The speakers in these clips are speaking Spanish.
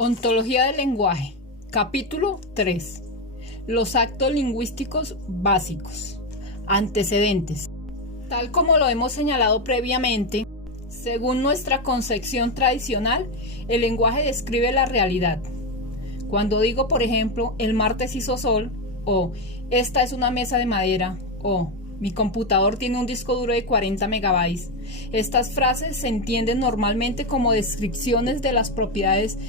Ontología del lenguaje. Capítulo 3. Los actos lingüísticos básicos. Antecedentes. Tal como lo hemos señalado previamente, según nuestra concepción tradicional, el lenguaje describe la realidad. Cuando digo, por ejemplo, el martes hizo sol, o esta es una mesa de madera, o mi computador tiene un disco duro de 40 megabytes, estas frases se entienden normalmente como descripciones de las propiedades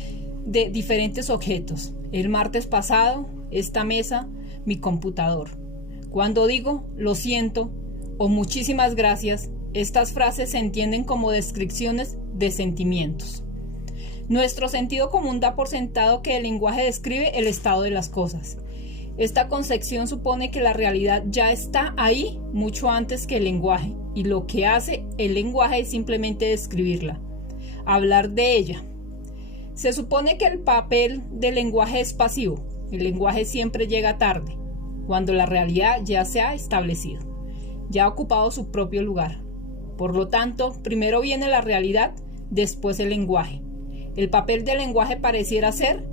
de diferentes objetos. El martes pasado, esta mesa, mi computador. Cuando digo lo siento o muchísimas gracias, estas frases se entienden como descripciones de sentimientos. Nuestro sentido común da por sentado que el lenguaje describe el estado de las cosas. Esta concepción supone que la realidad ya está ahí mucho antes que el lenguaje, y lo que hace el lenguaje es simplemente describirla, hablar de ella. Se supone que el papel del lenguaje es pasivo. El lenguaje siempre llega tarde, cuando la realidad ya se ha establecido, ya ha ocupado su propio lugar. Por lo tanto, primero viene la realidad, después el lenguaje. El papel del lenguaje pareciera ser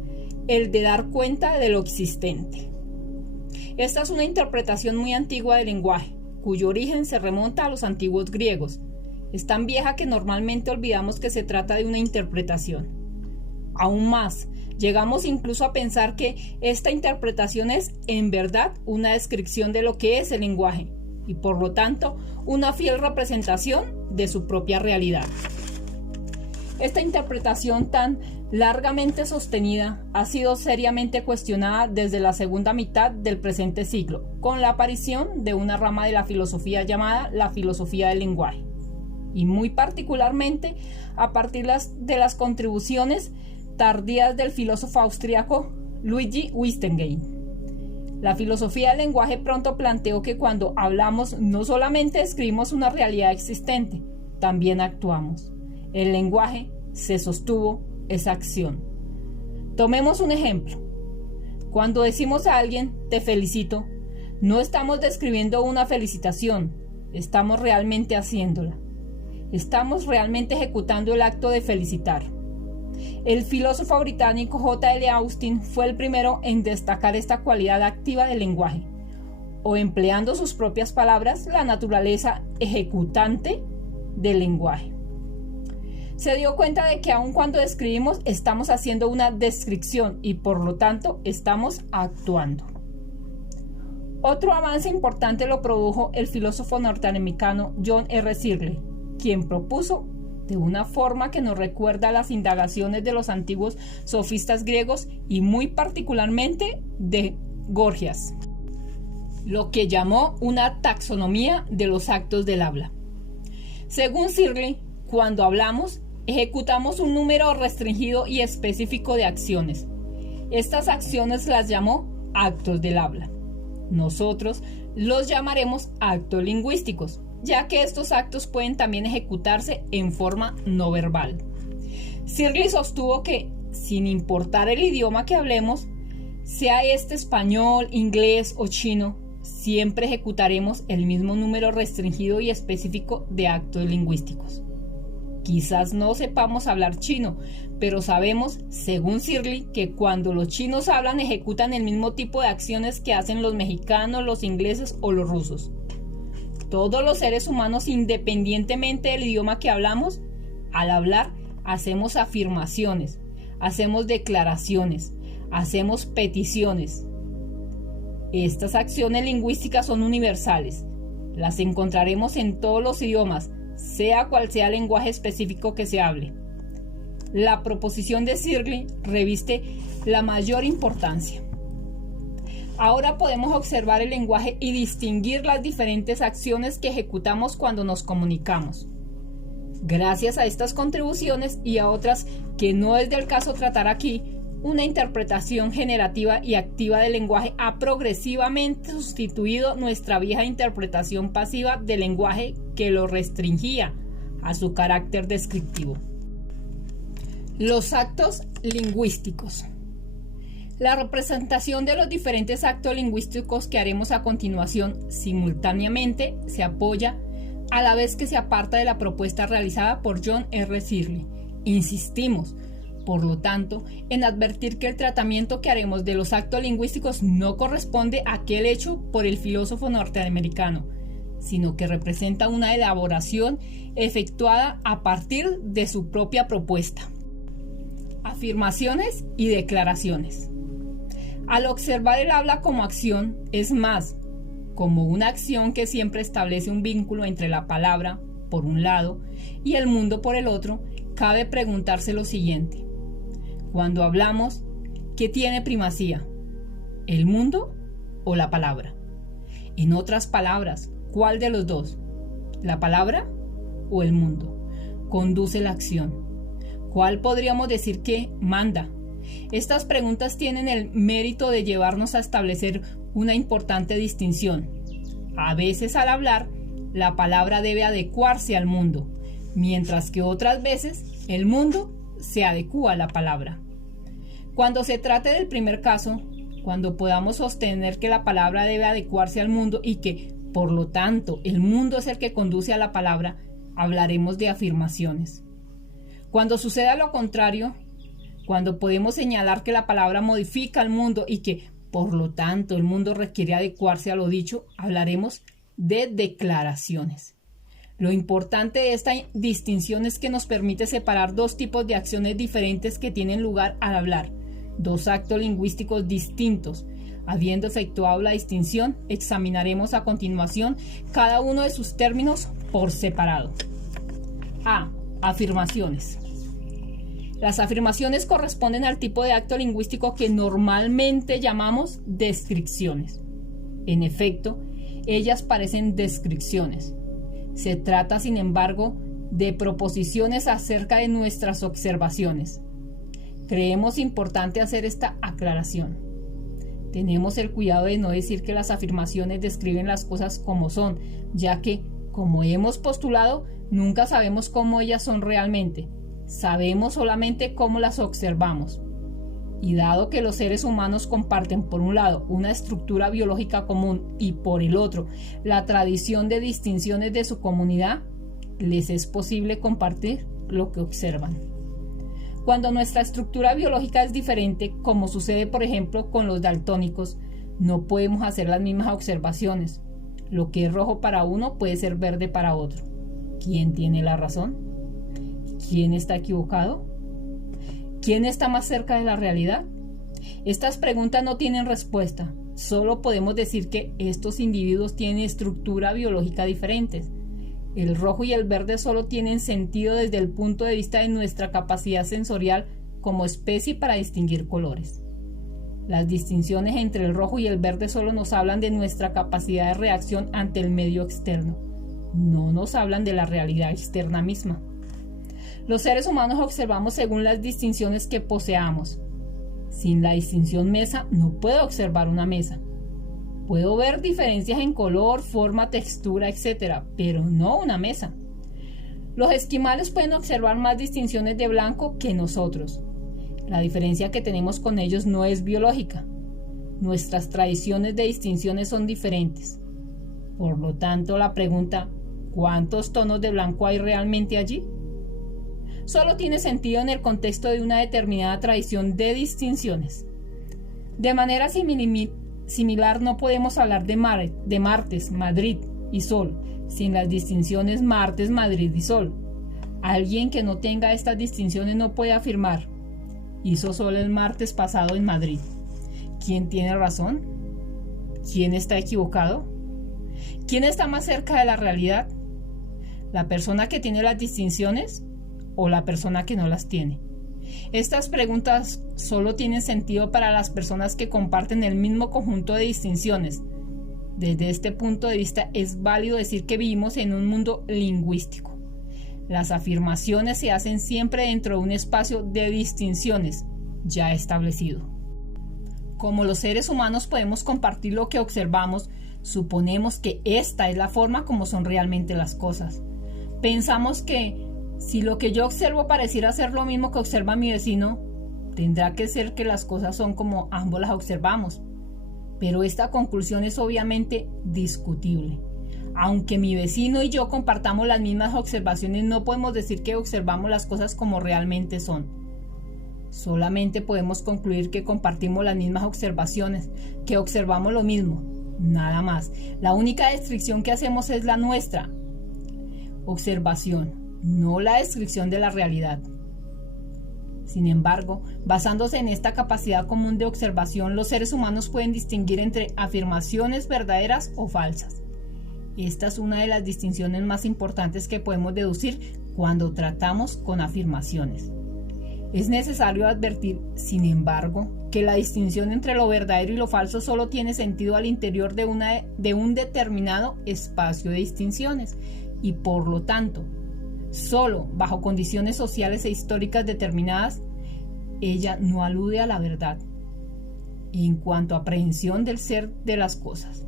el de dar cuenta de lo existente. Esta es una interpretación muy antigua del lenguaje, cuyo origen se remonta a los antiguos griegos. Es tan vieja que normalmente olvidamos que se trata de una interpretación. Aún más, llegamos incluso a pensar que esta interpretación es, en verdad, una descripción de lo que es el lenguaje, y por lo tanto, una fiel representación de su propia realidad. Esta interpretación tan largamente sostenida ha sido seriamente cuestionada desde la segunda mitad del presente siglo, con la aparición de una rama de la filosofía llamada la filosofía del lenguaje, y muy particularmente a partir de las contribuciones tardías del filósofo austriaco Luigi Wittgenstein. La filosofía del lenguaje pronto planteó que cuando hablamos no solamente describimos una realidad existente, también actuamos. El lenguaje, se sostuvo, es acción. Tomemos un ejemplo. Cuando decimos a alguien te felicito, no estamos describiendo una felicitación, estamos realmente haciéndola. Estamos realmente ejecutando el acto de felicitar. El filósofo británico J.L. Austin fue el primero en destacar esta cualidad activa del lenguaje, o empleando sus propias palabras, la naturaleza ejecutante del lenguaje. Se dio cuenta de que aun cuando describimos, estamos haciendo una descripción y por lo tanto estamos actuando. Otro avance importante lo produjo el filósofo norteamericano John R. Searle, quien propuso, de una forma que nos recuerda a las indagaciones de los antiguos sofistas griegos y muy particularmente de Gorgias, lo que llamó una taxonomía de los actos del habla. Según Searle, cuando hablamos, ejecutamos un número restringido y específico de acciones. Estas acciones las llamó actos del habla. Nosotros los llamaremos actos lingüísticos, ya que estos actos pueden también ejecutarse en forma no verbal. Searle sostuvo que, sin importar el idioma que hablemos, sea este español, inglés o chino, siempre ejecutaremos el mismo número restringido y específico de actos lingüísticos. Quizás no sepamos hablar chino, pero sabemos, según Searle, que cuando los chinos hablan ejecutan el mismo tipo de acciones que hacen los mexicanos, los ingleses o los rusos. Todos los seres humanos, independientemente del idioma que hablamos, al hablar hacemos afirmaciones, hacemos declaraciones, hacemos peticiones. Estas acciones lingüísticas son universales. Las encontraremos en todos los idiomas, sea cual sea el lenguaje específico que se hable. La proposición de Searle reviste la mayor importancia. Ahora podemos observar el lenguaje y distinguir las diferentes acciones que ejecutamos cuando nos comunicamos. Gracias a estas contribuciones y a otras que no es del caso tratar aquí, una interpretación generativa y activa del lenguaje ha progresivamente sustituido nuestra vieja interpretación pasiva del lenguaje que lo restringía a su carácter descriptivo. Los actos lingüísticos. La representación de los diferentes actos lingüísticos que haremos a continuación simultáneamente se apoya a la vez que se aparta de la propuesta realizada por John R. Searle. Insistimos, Por lo tanto, en advertir que el tratamiento que haremos de los actos lingüísticos no corresponde a aquel hecho por el filósofo norteamericano, sino que representa una elaboración efectuada a partir de su propia propuesta. Afirmaciones y declaraciones. Al observar el habla como acción, es más, como una acción que siempre establece un vínculo entre la palabra, por un lado, y el mundo por el otro, cabe preguntarse lo siguiente. Cuando hablamos, ¿qué tiene primacía? ¿El mundo o la palabra? En otras palabras, ¿cuál de los dos? ¿La palabra o el mundo? Conduce la acción. ¿Cuál podríamos decir que manda? Estas preguntas tienen el mérito de llevarnos a establecer una importante distinción. A veces al hablar, la palabra debe adecuarse al mundo, mientras que otras veces el mundo se adecúa a la palabra. Cuando se trate del primer caso, cuando podamos sostener que la palabra debe adecuarse al mundo y que, por lo tanto, el mundo es el que conduce a la palabra, hablaremos de afirmaciones. Cuando suceda lo contrario, cuando podemos señalar que la palabra modifica al mundo y que, por lo tanto, el mundo requiere adecuarse a lo dicho, hablaremos de declaraciones. Lo importante de esta distinción es que nos permite separar dos tipos de acciones diferentes que tienen lugar al hablar, dos actos lingüísticos distintos. Habiendo efectuado la distinción, examinaremos a continuación cada uno de sus términos por separado. A. Afirmaciones. Las afirmaciones corresponden al tipo de acto lingüístico que normalmente llamamos descripciones. En efecto, ellas parecen descripciones. Se trata, sin embargo, de proposiciones acerca de nuestras observaciones. Creemos importante hacer esta aclaración. Tenemos el cuidado de no decir que las afirmaciones describen las cosas como son, ya que, como hemos postulado, nunca sabemos cómo ellas son realmente. Sabemos solamente cómo las observamos. Y dado que los seres humanos comparten por un lado una estructura biológica común y por el otro la tradición de distinciones de su comunidad, les es posible compartir lo que observan. Cuando nuestra estructura biológica es diferente, como sucede por ejemplo con los daltónicos, no podemos hacer las mismas observaciones. Lo que es rojo para uno puede ser verde para otro. ¿Quién tiene la razón? ¿Quién está equivocado? ¿Quién está más cerca de la realidad? Estas preguntas no tienen respuesta. Solo podemos decir que estos individuos tienen estructura biológica diferentes. El rojo y el verde solo tienen sentido desde el punto de vista de nuestra capacidad sensorial como especie para distinguir colores. Las distinciones entre el rojo y el verde solo nos hablan de nuestra capacidad de reacción ante el medio externo. No nos hablan de la realidad externa misma. Los seres humanos observamos según las distinciones que poseamos. Sin la distinción mesa, no puedo observar una mesa. Puedo ver diferencias en color, forma, textura, etc., pero no una mesa. Los esquimales pueden observar más distinciones de blanco que nosotros. La diferencia que tenemos con ellos no es biológica. Nuestras tradiciones de distinciones son diferentes. Por lo tanto, la pregunta ¿cuántos tonos de blanco hay realmente allí? Solo tiene sentido en el contexto de una determinada tradición de distinciones. De manera similar no podemos hablar de martes, Madrid y Sol, sin las distinciones martes, Madrid y Sol. Alguien que no tenga estas distinciones no puede afirmar: hizo sol el martes pasado en Madrid. ¿Quién tiene razón? ¿Quién está equivocado? ¿Quién está más cerca de la realidad? ¿La persona que tiene las distinciones o la persona que no las tiene? Estas preguntas solo tienen sentido para las personas que comparten el mismo conjunto de distinciones. Desde este punto de vista es válido decir que vivimos en un mundo lingüístico. Las afirmaciones se hacen siempre dentro de un espacio de distinciones ya establecido. Como los seres humanos podemos compartir lo que observamos, suponemos que esta es la forma como son realmente las cosas. Pensamos que si lo que yo observo pareciera ser lo mismo que observa mi vecino, tendrá que ser que las cosas son como ambos las observamos. Pero esta conclusión es obviamente discutible. Aunque mi vecino y yo compartamos las mismas observaciones, no podemos decir que observamos las cosas como realmente son. Solamente podemos concluir que compartimos las mismas observaciones, que observamos lo mismo, nada más. La única descripción que hacemos es la nuestra observación, no la descripción de la realidad. Sin embargo, basándose en esta capacidad común de observación, los seres humanos pueden distinguir entre afirmaciones verdaderas o falsas. Esta es una de las distinciones más importantes que podemos deducir cuando tratamos con afirmaciones. Es necesario advertir, sin embargo, que la distinción entre lo verdadero y lo falso solo tiene sentido al interior de un determinado espacio de distinciones y, por lo tanto, solo bajo condiciones sociales e históricas determinadas. Ella no alude a la verdad en cuanto a aprehensión del ser de las cosas.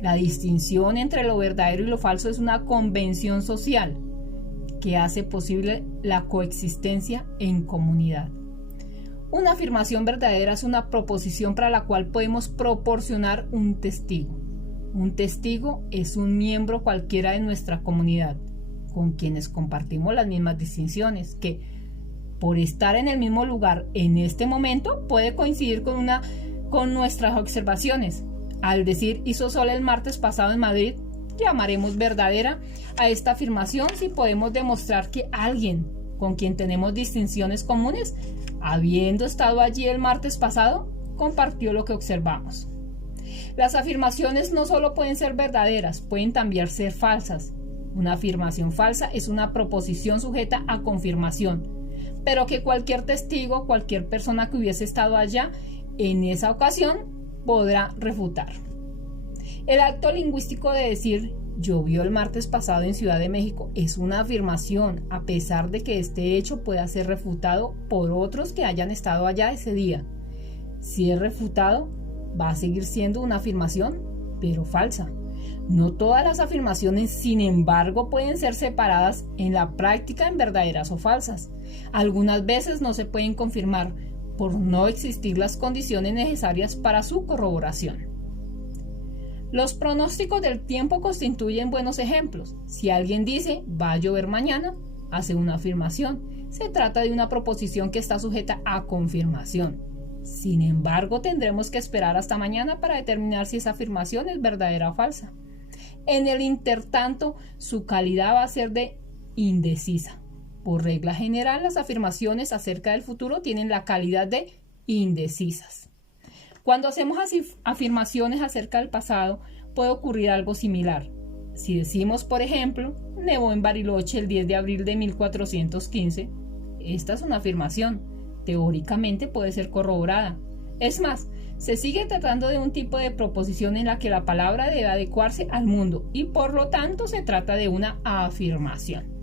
La distinción entre lo verdadero y lo falso es una convención social que hace posible la coexistencia en comunidad. Una afirmación verdadera es una proposición para la cual podemos proporcionar un testigo. Un testigo es un miembro cualquiera de nuestra comunidad, con quienes compartimos las mismas distinciones, que por estar en el mismo lugar en este momento puede coincidir con nuestras observaciones. Al decir hizo sol el martes pasado en Madrid, llamaremos verdadera a esta afirmación si podemos demostrar que alguien con quien tenemos distinciones comunes, habiendo estado allí el martes pasado, compartió lo que observamos. Las afirmaciones no solo pueden ser verdaderas, pueden también ser falsas. Una afirmación falsa es una proposición sujeta a confirmación, pero que cualquier testigo, cualquier persona que hubiese estado allá en esa ocasión, podrá refutar. El acto lingüístico de decir llovió el martes pasado en Ciudad de México es una afirmación, a pesar de que este hecho pueda ser refutado por otros que hayan estado allá ese día. Si es refutado, va a seguir siendo una afirmación, pero falsa. No todas las afirmaciones, sin embargo, pueden ser separadas en la práctica en verdaderas o falsas. Algunas veces no se pueden confirmar por no existir las condiciones necesarias para su corroboración. Los pronósticos del tiempo constituyen buenos ejemplos. Si alguien dice va a llover mañana, hace una afirmación. Se trata de una proposición que está sujeta a confirmación. Sin embargo, tendremos que esperar hasta mañana para determinar si esa afirmación es verdadera o falsa. En el intertanto, su calidad va a ser de indecisa. Por regla general, las afirmaciones acerca del futuro tienen la calidad de indecisas. Cuando hacemos afirmaciones acerca del pasado, puede ocurrir algo similar. Si decimos, por ejemplo, nevó en Bariloche el 10 de abril de 1415, esta es una afirmación. Teóricamente puede ser corroborada. Es más, se sigue tratando de un tipo de proposición en la que la palabra debe adecuarse al mundo y por lo tanto se trata de una afirmación.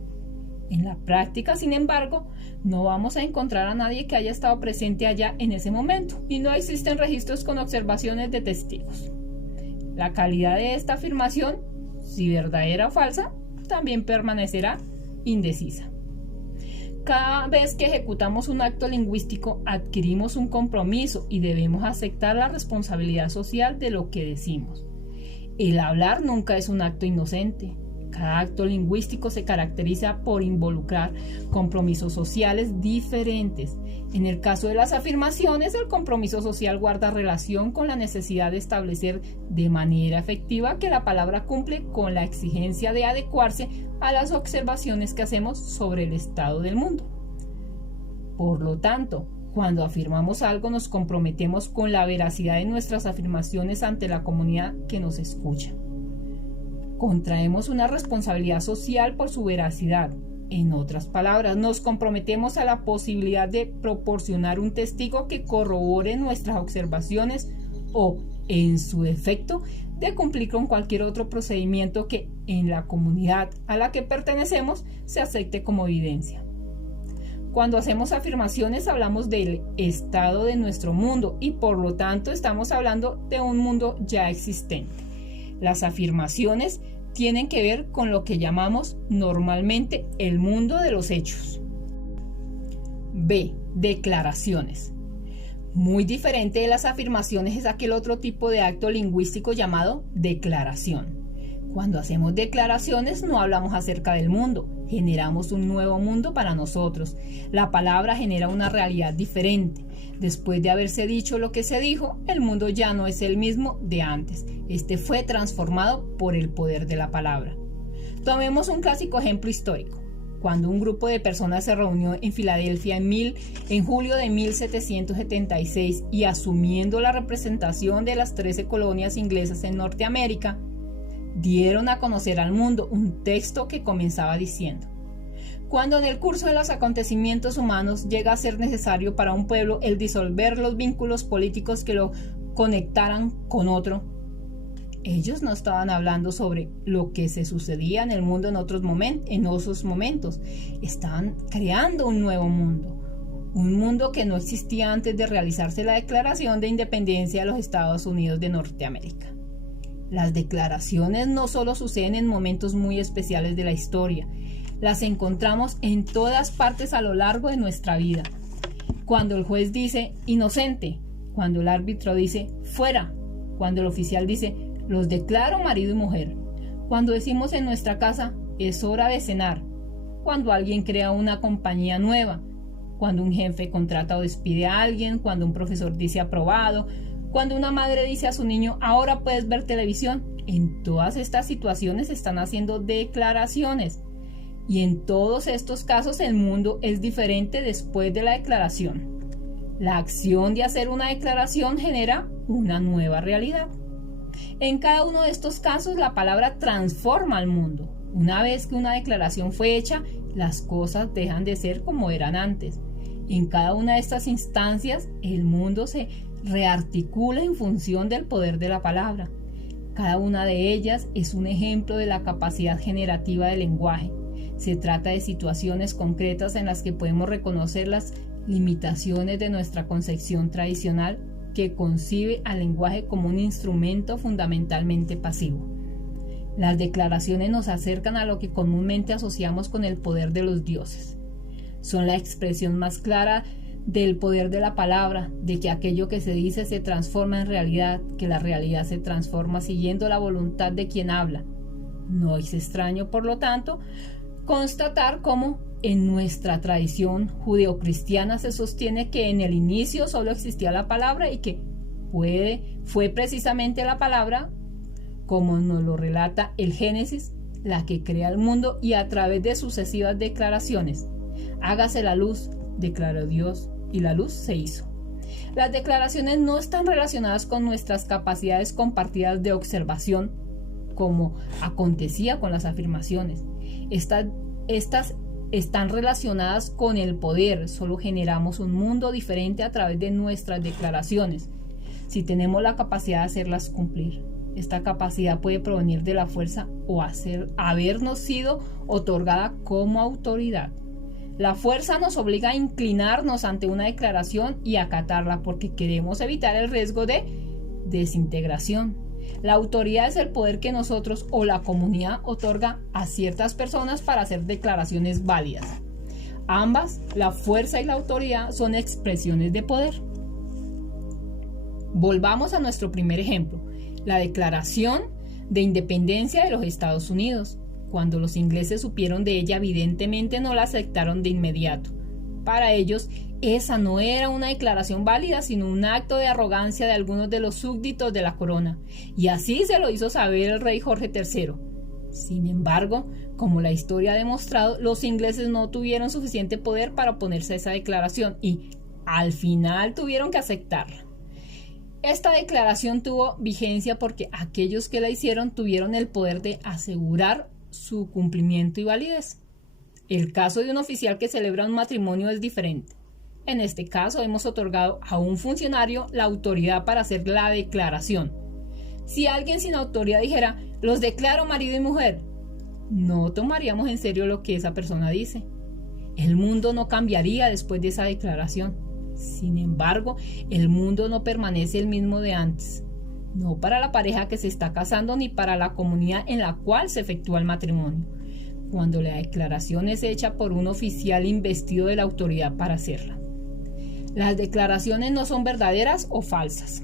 En la práctica, sin embargo, no vamos a encontrar a nadie que haya estado presente allá en ese momento y no existen registros con observaciones de testigos. La calidad de esta afirmación, si verdadera o falsa, también permanecerá indecisa. Cada vez que ejecutamos un acto lingüístico, adquirimos un compromiso y debemos aceptar la responsabilidad social de lo que decimos. El hablar nunca es un acto inocente. Cada acto lingüístico se caracteriza por involucrar compromisos sociales diferentes. En el caso de las afirmaciones, el compromiso social guarda relación con la necesidad de establecer de manera efectiva que la palabra cumple con la exigencia de adecuarse a las observaciones que hacemos sobre el estado del mundo. Por lo tanto, cuando afirmamos algo, nos comprometemos con la veracidad de nuestras afirmaciones ante la comunidad que nos escucha. Contraemos una responsabilidad social por su veracidad. En otras palabras, nos comprometemos a la posibilidad de proporcionar un testigo que corrobore nuestras observaciones o, en su defecto, de cumplir con cualquier otro procedimiento que en la comunidad a la que pertenecemos se acepte como evidencia. Cuando hacemos afirmaciones hablamos del estado de nuestro mundo y por lo tanto estamos hablando de un mundo ya existente. Las afirmaciones tienen que ver con lo que llamamos normalmente el mundo de los hechos. B. Declaraciones. Muy diferente de las afirmaciones es aquel otro tipo de acto lingüístico llamado declaración. Cuando hacemos declaraciones no hablamos acerca del mundo, generamos un nuevo mundo para nosotros. La palabra genera una realidad diferente. Después de haberse dicho lo que se dijo, el mundo ya no es el mismo de antes. Este fue transformado por el poder de la palabra. Tomemos un clásico ejemplo histórico. Cuando un grupo de personas se reunió en Filadelfia en julio de 1776 y asumiendo la representación de las 13 colonias inglesas en Norteamérica, dieron a conocer al mundo un texto que comenzaba diciendo: cuando en el curso de los acontecimientos humanos llega a ser necesario para un pueblo el disolver los vínculos políticos que lo conectaran con otro. Ellos no estaban hablando sobre lo que se sucedía en el mundo en esos momentos. Estaban creando un nuevo mundo. Un mundo que no existía antes de realizarse la Declaración de Independencia de los Estados Unidos de Norteamérica. Las declaraciones no solo suceden en momentos muy especiales de la historia, las encontramos en todas partes a lo largo de nuestra vida. Cuando el juez dice inocente, cuando el árbitro dice fuera, cuando el oficial dice los declaro marido y mujer, cuando decimos en nuestra casa es hora de cenar, cuando alguien crea una compañía nueva, cuando un jefe contrata o despide a alguien, cuando un profesor dice aprobado, cuando una madre dice a su niño ahora puedes ver televisión. En todas estas situaciones están haciendo declaraciones. Y en todos estos casos el mundo es diferente después de la declaración. La acción de hacer una declaración genera una nueva realidad. En cada uno de estos casos la palabra transforma al mundo. Una vez que una declaración fue hecha, las cosas dejan de ser como eran antes. En cada una de estas instancias el mundo se rearticula en función del poder de la palabra. Cada una de ellas es un ejemplo de la capacidad generativa del lenguaje. Se trata de situaciones concretas en las que podemos reconocer las limitaciones de nuestra concepción tradicional que concibe al lenguaje como un instrumento fundamentalmente pasivo. Las declaraciones nos acercan a lo que comúnmente asociamos con el poder de los dioses. Son la expresión más clara del poder de la palabra, de que aquello que se dice se transforma en realidad, que la realidad se transforma siguiendo la voluntad de quien habla. No es extraño, por lo tanto, constatar cómo en nuestra tradición judeocristiana se sostiene que en el inicio solo existía la palabra y que fue precisamente la palabra, como nos lo relata el Génesis, la que crea el mundo, y a través de sucesivas declaraciones. Hágase la luz, declaró Dios, y la luz se hizo. Las declaraciones no están relacionadas con nuestras capacidades compartidas de observación, como acontecía con las afirmaciones. Estas están relacionadas con el poder. Solo generamos un mundo diferente a través de nuestras declaraciones, si tenemos la capacidad de hacerlas cumplir. Esta capacidad puede provenir de la fuerza o habernos sido otorgada como autoridad. La fuerza nos obliga a inclinarnos ante una declaración y acatarla porque queremos evitar el riesgo de desintegración. La autoridad es el poder que nosotros o la comunidad otorga a ciertas personas para hacer declaraciones válidas. Ambas, la fuerza y la autoridad, son expresiones de poder. Volvamos a nuestro primer ejemplo, la Declaración de Independencia de los Estados Unidos. Cuando los ingleses supieron de ella, evidentemente no la aceptaron de inmediato. Para ellos, esa no era una declaración válida, sino un acto de arrogancia de algunos de los súbditos de la corona. Y así se lo hizo saber el rey Jorge III. Sin embargo, como la historia ha demostrado, los ingleses no tuvieron suficiente poder para oponerse a esa declaración y, al final, tuvieron que aceptarla. Esta declaración tuvo vigencia porque aquellos que la hicieron tuvieron el poder de asegurar su cumplimiento y validez. El caso de un oficial que celebra un matrimonio es diferente. En este caso hemos otorgado a un funcionario la autoridad para hacer la declaración. Si alguien sin autoridad dijera, los declaro marido y mujer, no tomaríamos en serio lo que esa persona dice. El mundo no cambiaría después de esa declaración. Sin embargo, el mundo no permanece el mismo de antes. No para la pareja que se está casando ni para la comunidad en la cual se efectúa el matrimonio, cuando la declaración es hecha por un oficial investido de la autoridad para hacerla. Las declaraciones no son verdaderas o falsas.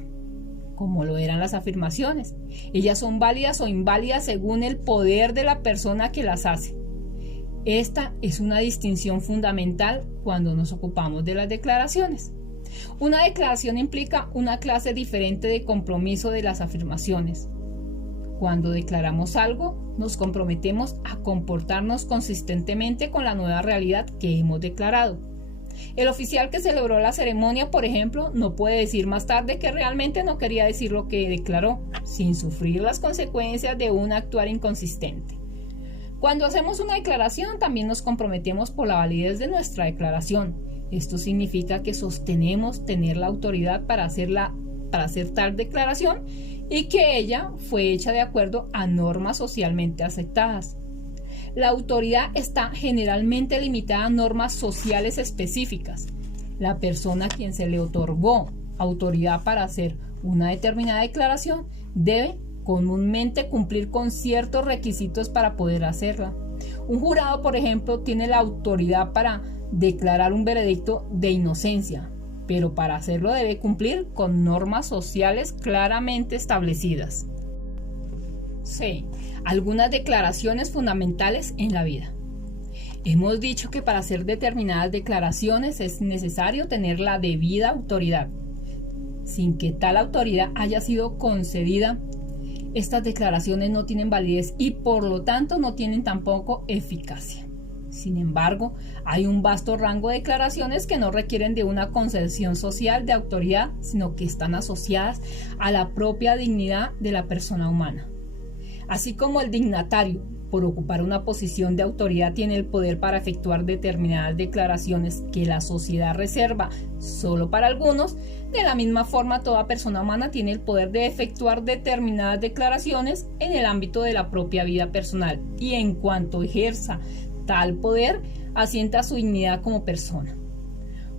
como lo eran las afirmaciones. Ellas son válidas o inválidas según el poder de la persona que las hace. Esta es una distinción fundamental cuando nos ocupamos de las declaraciones. Una declaración implica una clase diferente de compromiso de las afirmaciones. Cuando declaramos algo, nos comprometemos a comportarnos consistentemente con la nueva realidad que hemos declarado. El oficial que celebró la ceremonia, por ejemplo, no puede decir más tarde que realmente no quería decir lo que declaró, sin sufrir las consecuencias de un actuar inconsistente. Cuando hacemos una declaración, también nos comprometemos por la validez de nuestra declaración. Esto significa que sostenemos tener la autoridad para hacer tal declaración y que ella fue hecha de acuerdo a normas socialmente aceptadas. La autoridad está generalmente limitada a normas sociales específicas. La persona a quien se le otorgó autoridad para hacer una determinada declaración debe comúnmente cumplir con ciertos requisitos para poder hacerla. Un jurado, por ejemplo, tiene la autoridad para declarar un veredicto de inocencia, pero para hacerlo debe cumplir con normas sociales claramente establecidas. C. Algunas declaraciones fundamentales en la vida. Hemos dicho que para hacer determinadas declaraciones es necesario tener la debida autoridad. Sin que tal autoridad haya sido concedida, estas declaraciones no tienen validez y por lo tanto no tienen tampoco eficacia. Sin embargo, hay un vasto rango de declaraciones que no requieren de una concesión social de autoridad, sino que están asociadas a la propia dignidad de la persona humana. Así como el dignatario, por ocupar una posición de autoridad, tiene el poder para efectuar determinadas declaraciones que la sociedad reserva solo para algunos, de la misma forma toda persona humana tiene el poder de efectuar determinadas declaraciones en el ámbito de la propia vida personal y en cuanto ejerza tal poder, asienta su dignidad como persona.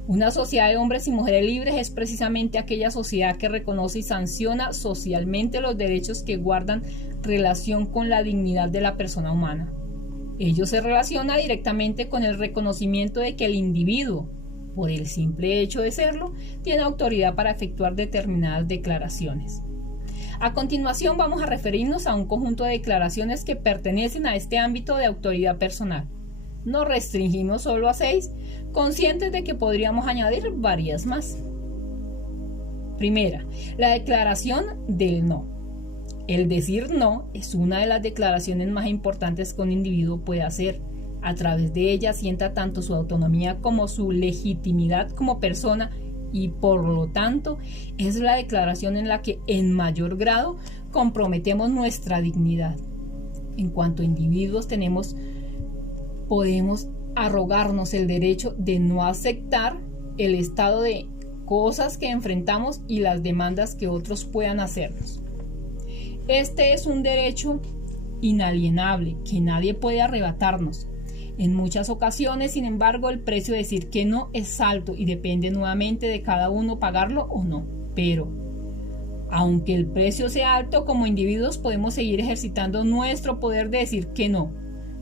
Una sociedad de hombres y mujeres libres es precisamente aquella sociedad que reconoce y sanciona socialmente los derechos que guardan relación con la dignidad de la persona humana. Ello se relaciona directamente con el reconocimiento de que el individuo, por el simple hecho de serlo, tiene autoridad para efectuar determinadas declaraciones. A continuación vamos a referirnos a un conjunto de declaraciones que pertenecen a este ámbito de autoridad personal. Nos restringimos solo a 6, conscientes de que podríamos añadir varias más. Primera, la declaración del no. El decir no es una de las declaraciones más importantes que un individuo puede hacer. A través de ella sienta tanto su autonomía como su legitimidad como persona y por lo tanto es la declaración en la que en mayor grado comprometemos nuestra dignidad. En cuanto a individuos podemos arrogarnos el derecho de no aceptar el estado de cosas que enfrentamos y las demandas que otros puedan hacernos. Este es un derecho inalienable que nadie puede arrebatarnos. En muchas ocasiones, sin embargo, el precio de decir que no es alto y depende nuevamente de cada uno pagarlo o no. Pero, aunque el precio sea alto, como individuos podemos seguir ejercitando nuestro poder de decir que no.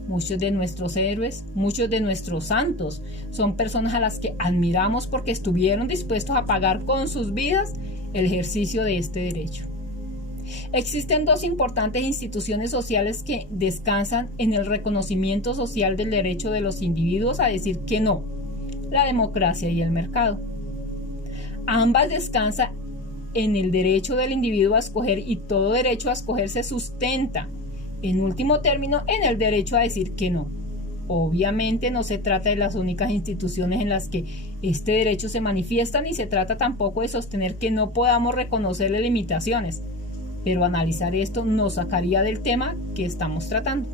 Muchos de nuestros héroes, muchos de nuestros santos, son personas a las que admiramos porque estuvieron dispuestos a pagar con sus vidas el ejercicio de este derecho. Existen dos importantes instituciones sociales que descansan en el reconocimiento social del derecho de los individuos a decir que no: la democracia y el mercado. Ambas descansan en el derecho del individuo a escoger y todo derecho a escoger se sustenta, en último término, en el derecho a decir que no. Obviamente no se trata de las únicas instituciones en las que este derecho se manifiesta, ni se trata tampoco de sostener que no podamos reconocerle limitaciones, pero analizar esto nos sacaría del tema que estamos tratando.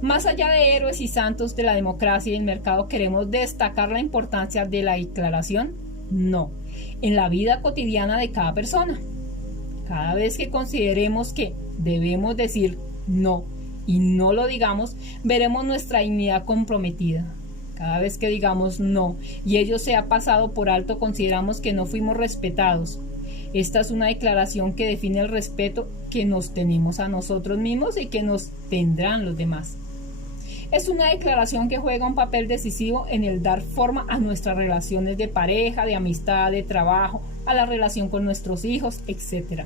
Más allá de héroes y santos de la democracia y el mercado, queremos destacar la importancia de la declaración no en la vida cotidiana de cada persona. Cada vez que consideremos que debemos decir no y no lo digamos, veremos nuestra dignidad comprometida. Cada vez que digamos no y ello se ha pasado por alto, consideramos que no fuimos respetados. Esta es una declaración que define el respeto que nos tenemos a nosotros mismos y que nos tendrán los demás. Es una declaración que juega un papel decisivo en el dar forma a nuestras relaciones de pareja, de amistad, de trabajo, a la relación con nuestros hijos, etc.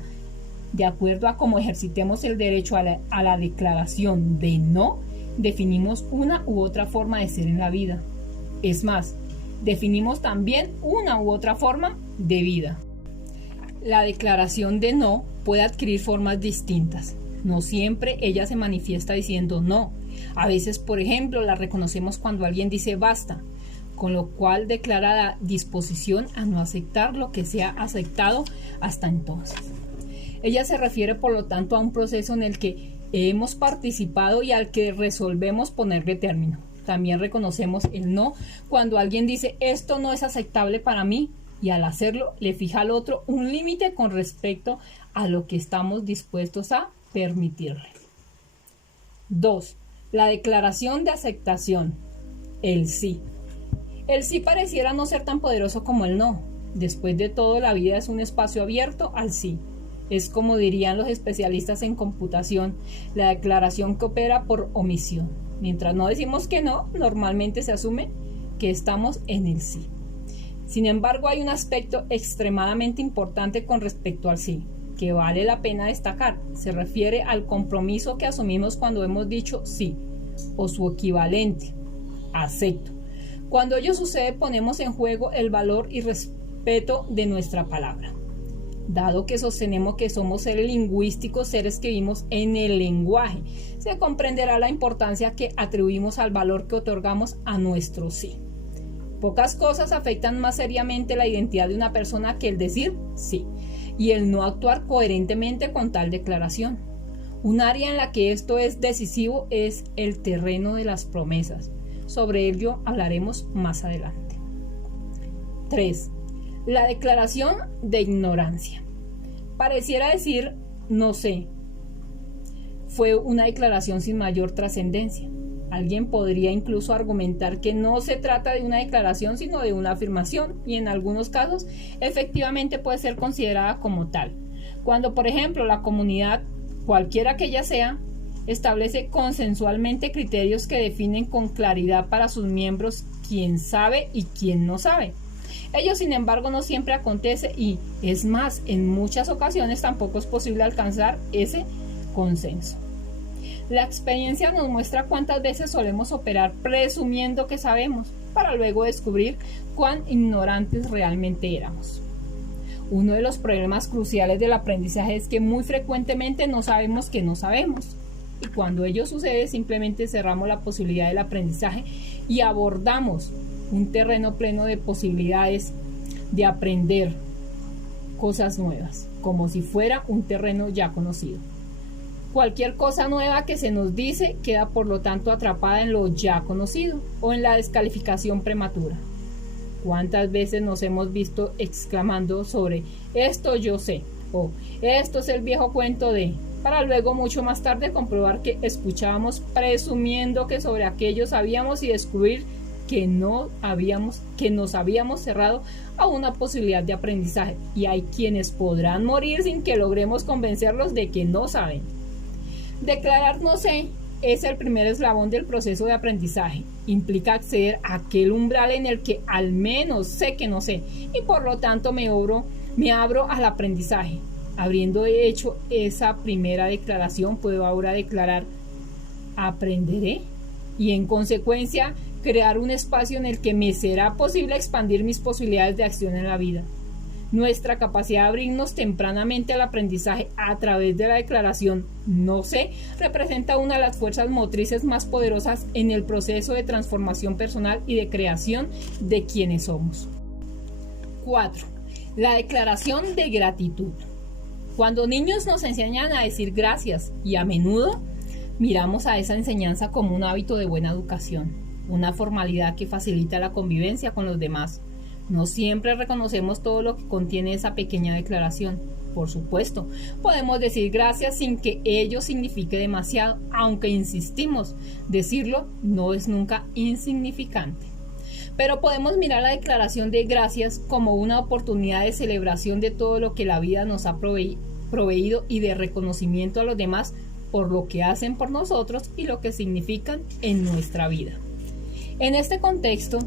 De acuerdo a cómo ejercitemos el derecho a la declaración de no, definimos una u otra forma de ser en la vida. Es más, definimos también una u otra forma de vida. La declaración de no puede adquirir formas distintas. No siempre ella se manifiesta diciendo no. A veces, por ejemplo, la reconocemos cuando alguien dice basta, con lo cual declara la disposición a no aceptar lo que se ha aceptado hasta entonces. Ella se refiere, por lo tanto, a un proceso en el que hemos participado y al que resolvemos ponerle término. También reconocemos el no cuando alguien dice esto no es aceptable para mí y al hacerlo le fija al otro un límite con respecto a lo que estamos dispuestos a permitirle. 2. La declaración de aceptación. El sí. El sí pareciera no ser tan poderoso como el no. Después de todo, la vida es un espacio abierto al sí. Es como dirían los especialistas en computación, la declaración que opera por omisión. Mientras no decimos que no, normalmente se asume que estamos en el sí. Sin embargo, hay un aspecto extremadamente importante con respecto al sí, que vale la pena destacar. Se refiere al compromiso que asumimos cuando hemos dicho sí, o su equivalente, acepto. Cuando ello sucede, ponemos en juego el valor y respeto de nuestra palabra. Dado que sostenemos que somos seres lingüísticos, seres que vivimos en el lenguaje, se comprenderá la importancia que atribuimos al valor que otorgamos a nuestro sí. Pocas cosas afectan más seriamente la identidad de una persona que el decir sí y el no actuar coherentemente con tal declaración. Un área en la que esto es decisivo es el terreno de las promesas. Sobre ello hablaremos más adelante. 3. La declaración de ignorancia. Pareciera decir no sé. Fue una declaración sin mayor trascendencia. Alguien podría incluso argumentar que no se trata de una declaración sino de una afirmación y en algunos casos efectivamente puede ser considerada como tal. Cuando, por ejemplo, la comunidad, cualquiera que ella sea, establece consensualmente criterios que definen con claridad para sus miembros quién sabe y quién no sabe. Ello, sin embargo, no siempre acontece y, es más, en muchas ocasiones tampoco es posible alcanzar ese consenso. La experiencia nos muestra cuántas veces solemos operar presumiendo que sabemos, para luego descubrir cuán ignorantes realmente éramos. Uno de los problemas cruciales del aprendizaje es que muy frecuentemente no sabemos que no sabemos. Y cuando ello sucede, simplemente cerramos la posibilidad del aprendizaje y abordamos un terreno pleno de posibilidades de aprender cosas nuevas, como si fuera un terreno ya conocido. Cualquier cosa nueva que se nos dice queda por lo tanto atrapada en lo ya conocido o en la descalificación prematura. ¿Cuántas veces nos hemos visto exclamando sobre esto yo sé o esto es el viejo cuento de, para luego mucho más tarde comprobar que escuchábamos presumiendo que sobre aquello sabíamos y descubrir que nos habíamos cerrado a una posibilidad de aprendizaje? Y hay quienes podrán morir sin que logremos convencerlos de que no saben. Declarar no sé es el primer eslabón del proceso de aprendizaje. Implica acceder a aquel umbral en el que al menos sé que no sé y por lo tanto me abro al aprendizaje. Habiendo hecho esa primera declaración, puedo ahora declarar aprenderé y en consecuencia crear un espacio en el que me será posible expandir mis posibilidades de acción en la vida. Nuestra capacidad de abrirnos tempranamente al aprendizaje a través de la declaración no sé representa una de las fuerzas motrices más poderosas en el proceso de transformación personal y de creación de quienes somos. 4. La declaración de gratitud. Cuando niños nos enseñan a decir gracias y a menudo miramos a esa enseñanza como un hábito de buena educación, una formalidad que facilita la convivencia con los demás. No siempre reconocemos todo lo que contiene esa pequeña declaración. Por supuesto, podemos decir gracias sin que ello signifique demasiado, aunque insistimos, decirlo no es nunca insignificante. Pero podemos mirar la declaración de gracias como una oportunidad de celebración de todo lo que la vida nos ha proveído y de reconocimiento a los demás por lo que hacen por nosotros y lo que significan en nuestra vida. En este contexto,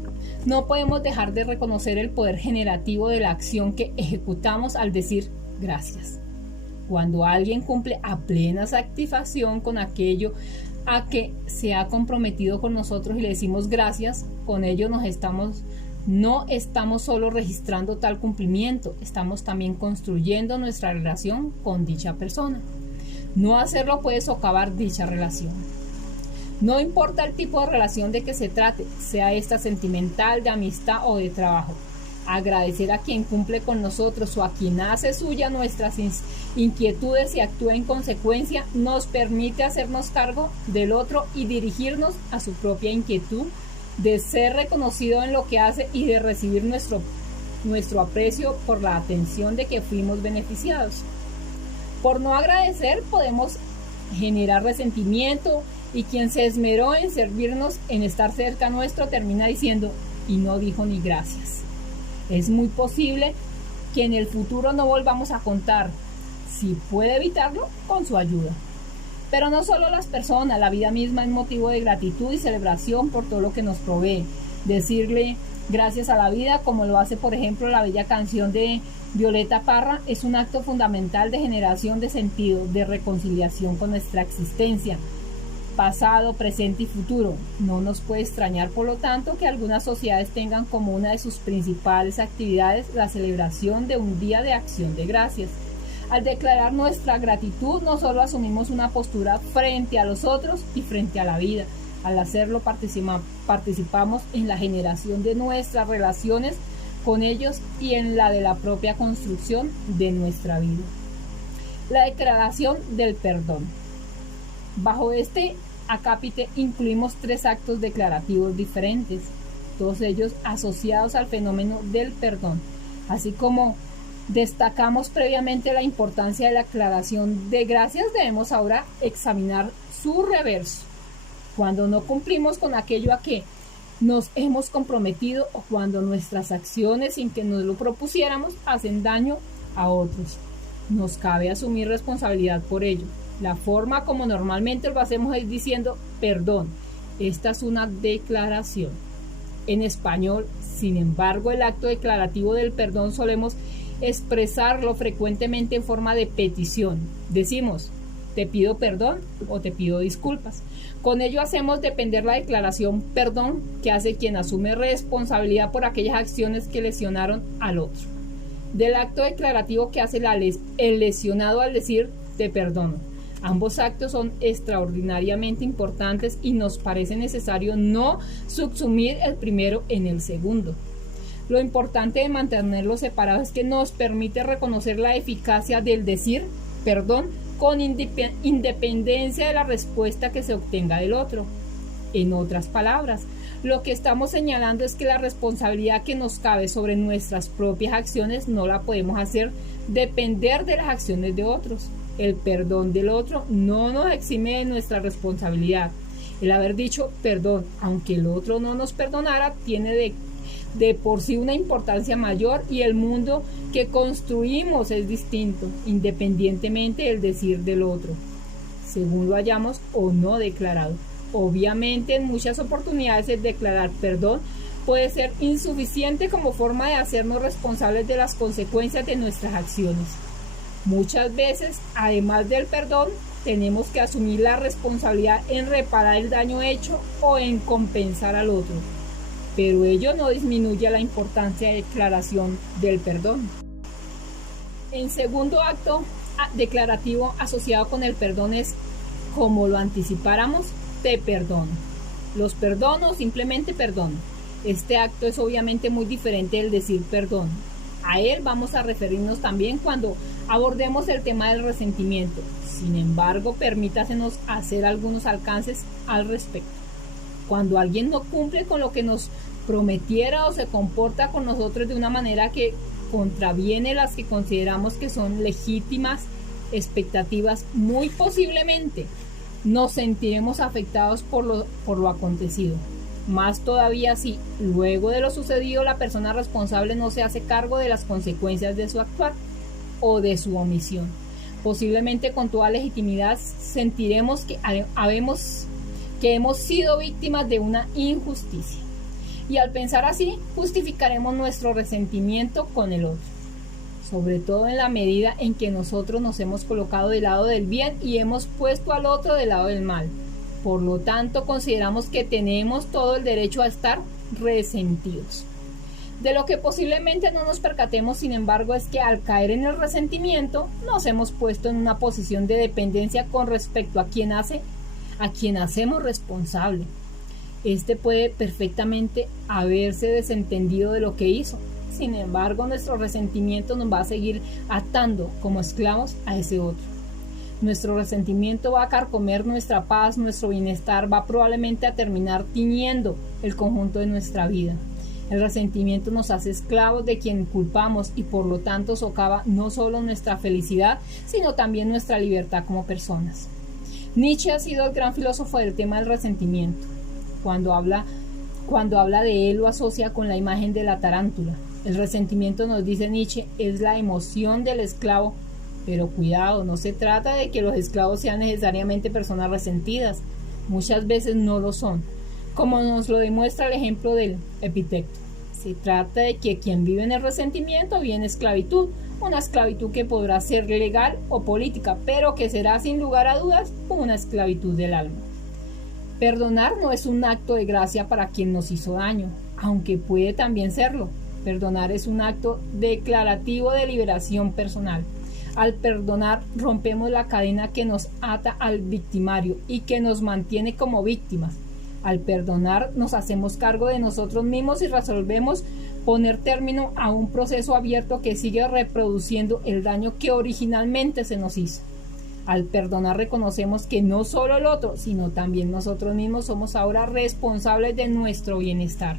no podemos dejar de reconocer el poder generativo de la acción que ejecutamos al decir gracias. Cuando alguien cumple a plena satisfacción con aquello a que se ha comprometido con nosotros y le decimos gracias, con ello no estamos solo registrando tal cumplimiento, estamos también construyendo nuestra relación con dicha persona. No hacerlo puede socavar dicha relación. No importa el tipo de relación de que se trate, sea esta sentimental, de amistad o de trabajo. Agradecer a quien cumple con nosotros o a quien hace suya nuestras inquietudes y actúa en consecuencia nos permite hacernos cargo del otro y dirigirnos a su propia inquietud de ser reconocido en lo que hace y de recibir nuestro aprecio por la atención de que fuimos beneficiados. Por no agradecer podemos generar resentimiento y quien se esmeró en servirnos, en estar cerca nuestro, termina diciendo y no dijo ni gracias. Es muy posible que en el futuro no volvamos a contar, si puede evitarlo, con su ayuda. Pero no solo las personas, la vida misma es motivo de gratitud y celebración por todo lo que nos provee. Decirle gracias a la vida, como lo hace por ejemplo la bella canción de Violeta Parra, es un acto fundamental de generación de sentido, de reconciliación con nuestra existencia, pasado, presente y futuro. No nos puede extrañar, por lo tanto, que algunas sociedades tengan como una de sus principales actividades la celebración de un día de acción de gracias. Al declarar nuestra gratitud, no solo asumimos una postura frente a los otros y frente a la vida. Al hacerlo, participamos en la generación de nuestras relaciones con ellos y en la de la propia construcción de nuestra vida. La declaración del perdón. Bajo este acápite incluimos 3 actos declarativos diferentes, todos ellos asociados al fenómeno del perdón, así como destacamos previamente la importancia de la aclaración de gracias, debemos ahora examinar su reverso. Cuando no cumplimos con aquello a que nos hemos comprometido o cuando nuestras acciones, sin que nos lo propusiéramos, hacen daño a otros, nos cabe asumir responsabilidad por ello. La forma como normalmente lo hacemos es diciendo perdón. Esta es una declaración. En español, sin embargo, el acto declarativo del perdón solemos expresarlo frecuentemente en forma de petición. Decimos, te pido perdón o te pido disculpas. Con ello hacemos depender la declaración perdón que hace quien asume responsabilidad por aquellas acciones que lesionaron al otro, del acto declarativo que hace el lesionado al decir te perdono. Ambos actos son extraordinariamente importantes y nos parece necesario no subsumir el primero en el segundo. Lo importante de mantenerlos separados es que nos permite reconocer la eficacia del decir perdón con independencia de la respuesta que se obtenga del otro. En otras palabras, lo que estamos señalando es que la responsabilidad que nos cabe sobre nuestras propias acciones no la podemos hacer depender de las acciones de otros. El perdón del otro no nos exime de nuestra responsabilidad. El haber dicho perdón, aunque el otro no nos perdonara, tiene de por sí una importancia mayor y el mundo que construimos es distinto, independientemente del decir del otro, según lo hayamos o no declarado. Obviamente, en muchas oportunidades el declarar perdón puede ser insuficiente como forma de hacernos responsables de las consecuencias de nuestras acciones. Muchas veces, además del perdón, tenemos que asumir la responsabilidad en reparar el daño hecho o en compensar al otro. Pero ello no disminuye la importancia de declaración del perdón. El segundo acto declarativo asociado con el perdón es, como lo anticipáramos, te perdono. Los perdono, simplemente perdono. Este acto es obviamente muy diferente del decir perdón. A él vamos a referirnos también cuando abordemos el tema del resentimiento. Sin embargo, permítasenos hacer algunos alcances al respecto. Cuando alguien no cumple con lo que nos prometiera o se comporta con nosotros de una manera que contraviene las que consideramos que son legítimas expectativas, muy posiblemente nos sentiremos afectados por lo acontecido. Más todavía si luego de lo sucedido la persona responsable no se hace cargo de las consecuencias de su actuar o de su omisión. Posiblemente con toda legitimidad sentiremos que hemos sido víctimas de una injusticia. Y al pensar así, justificaremos nuestro resentimiento con el otro, sobre todo en la medida en que nosotros nos hemos colocado del lado del bien y hemos puesto al otro del lado del mal. Por lo tanto, consideramos que tenemos todo el derecho a estar resentidos. De lo que posiblemente no nos percatemos, sin embargo, es que al caer en el resentimiento, nos hemos puesto en una posición de dependencia con respecto a quien hacemos responsable. Este puede perfectamente haberse desentendido de lo que hizo. Sin embargo, nuestro resentimiento nos va a seguir atando como esclavos a ese otro. Nuestro resentimiento va a carcomer nuestra paz, nuestro bienestar, va probablemente a terminar tiñendo el conjunto de nuestra vida. El resentimiento nos hace esclavos de quien culpamos y por lo tanto socava no solo nuestra felicidad, sino también nuestra libertad como personas. Nietzsche ha sido el gran filósofo del tema del resentimiento. Cuando habla de él lo asocia con la imagen de la tarántula. El resentimiento, nos dice Nietzsche, es la emoción del esclavo, pero cuidado, no se trata de que los esclavos sean necesariamente personas resentidas. Muchas veces no lo son, como nos lo demuestra el ejemplo del Epicteto. Se trata de que quien vive en el resentimiento vive en esclavitud, una esclavitud que podrá ser legal o política, pero que será sin lugar a dudas una esclavitud del alma. Perdonar no es un acto de gracia para quien nos hizo daño, aunque puede también serlo. Perdonar es un acto declarativo de liberación personal. Al perdonar rompemos la cadena que nos ata al victimario y que nos mantiene como víctimas. Al perdonar nos hacemos cargo de nosotros mismos y resolvemos poner término a un proceso abierto que sigue reproduciendo el daño que originalmente se nos hizo. Al perdonar reconocemos que no solo el otro, sino también nosotros mismos somos ahora responsables de nuestro bienestar.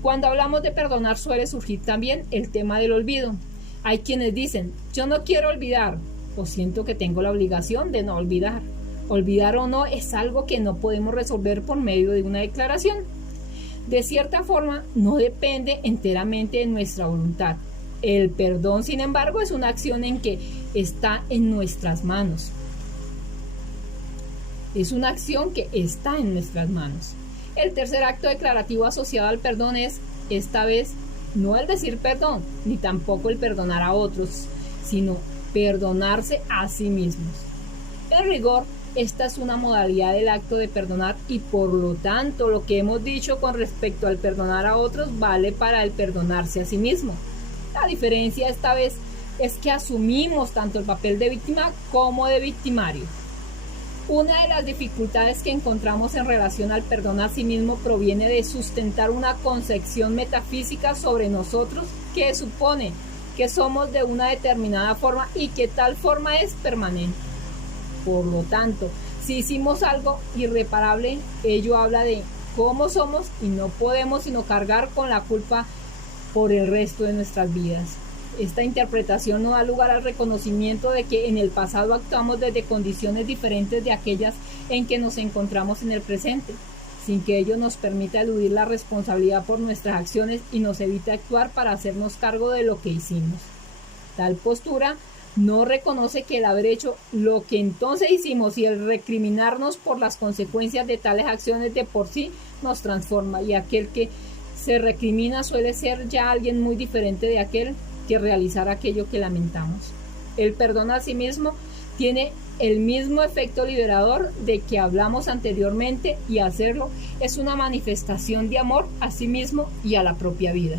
Cuando hablamos de perdonar suele surgir también el tema del olvido. Hay quienes dicen, yo no quiero olvidar, o siento que tengo la obligación de no olvidar. Olvidar o no es algo que no podemos resolver por medio de una declaración. De cierta forma, no depende enteramente de nuestra voluntad. El perdón, sin embargo, es una acción en que está en nuestras manos. Es una acción que está en nuestras manos. El tercer acto declarativo asociado al perdón es, esta vez, no el decir perdón, ni tampoco el perdonar a otros, sino perdonarse a sí mismos. En rigor, esta es una modalidad del acto de perdonar y por lo tanto lo que hemos dicho con respecto al perdonar a otros vale para el perdonarse a sí mismo. La diferencia esta vez es que asumimos tanto el papel de víctima como de victimario. Una de las dificultades que encontramos en relación al perdón a sí mismo proviene de sustentar una concepción metafísica sobre nosotros que supone que somos de una determinada forma y que tal forma es permanente. Por lo tanto, si hicimos algo irreparable, ello habla de cómo somos y no podemos sino cargar con la culpa por el resto de nuestras vidas. Esta interpretación no da lugar al reconocimiento de que en el pasado actuamos desde condiciones diferentes de aquellas en que nos encontramos en el presente, sin que ello nos permita eludir la responsabilidad por nuestras acciones y nos evite actuar para hacernos cargo de lo que hicimos. Tal postura no reconoce que el haber hecho lo que entonces hicimos y el recriminarnos por las consecuencias de tales acciones de por sí nos transforma, y aquel que se recrimina suele ser ya alguien muy diferente de aquel que realizar aquello que lamentamos. El perdón a sí mismo tiene el mismo efecto liberador de que hablamos anteriormente, y hacerlo es una manifestación de amor a sí mismo y a la propia vida.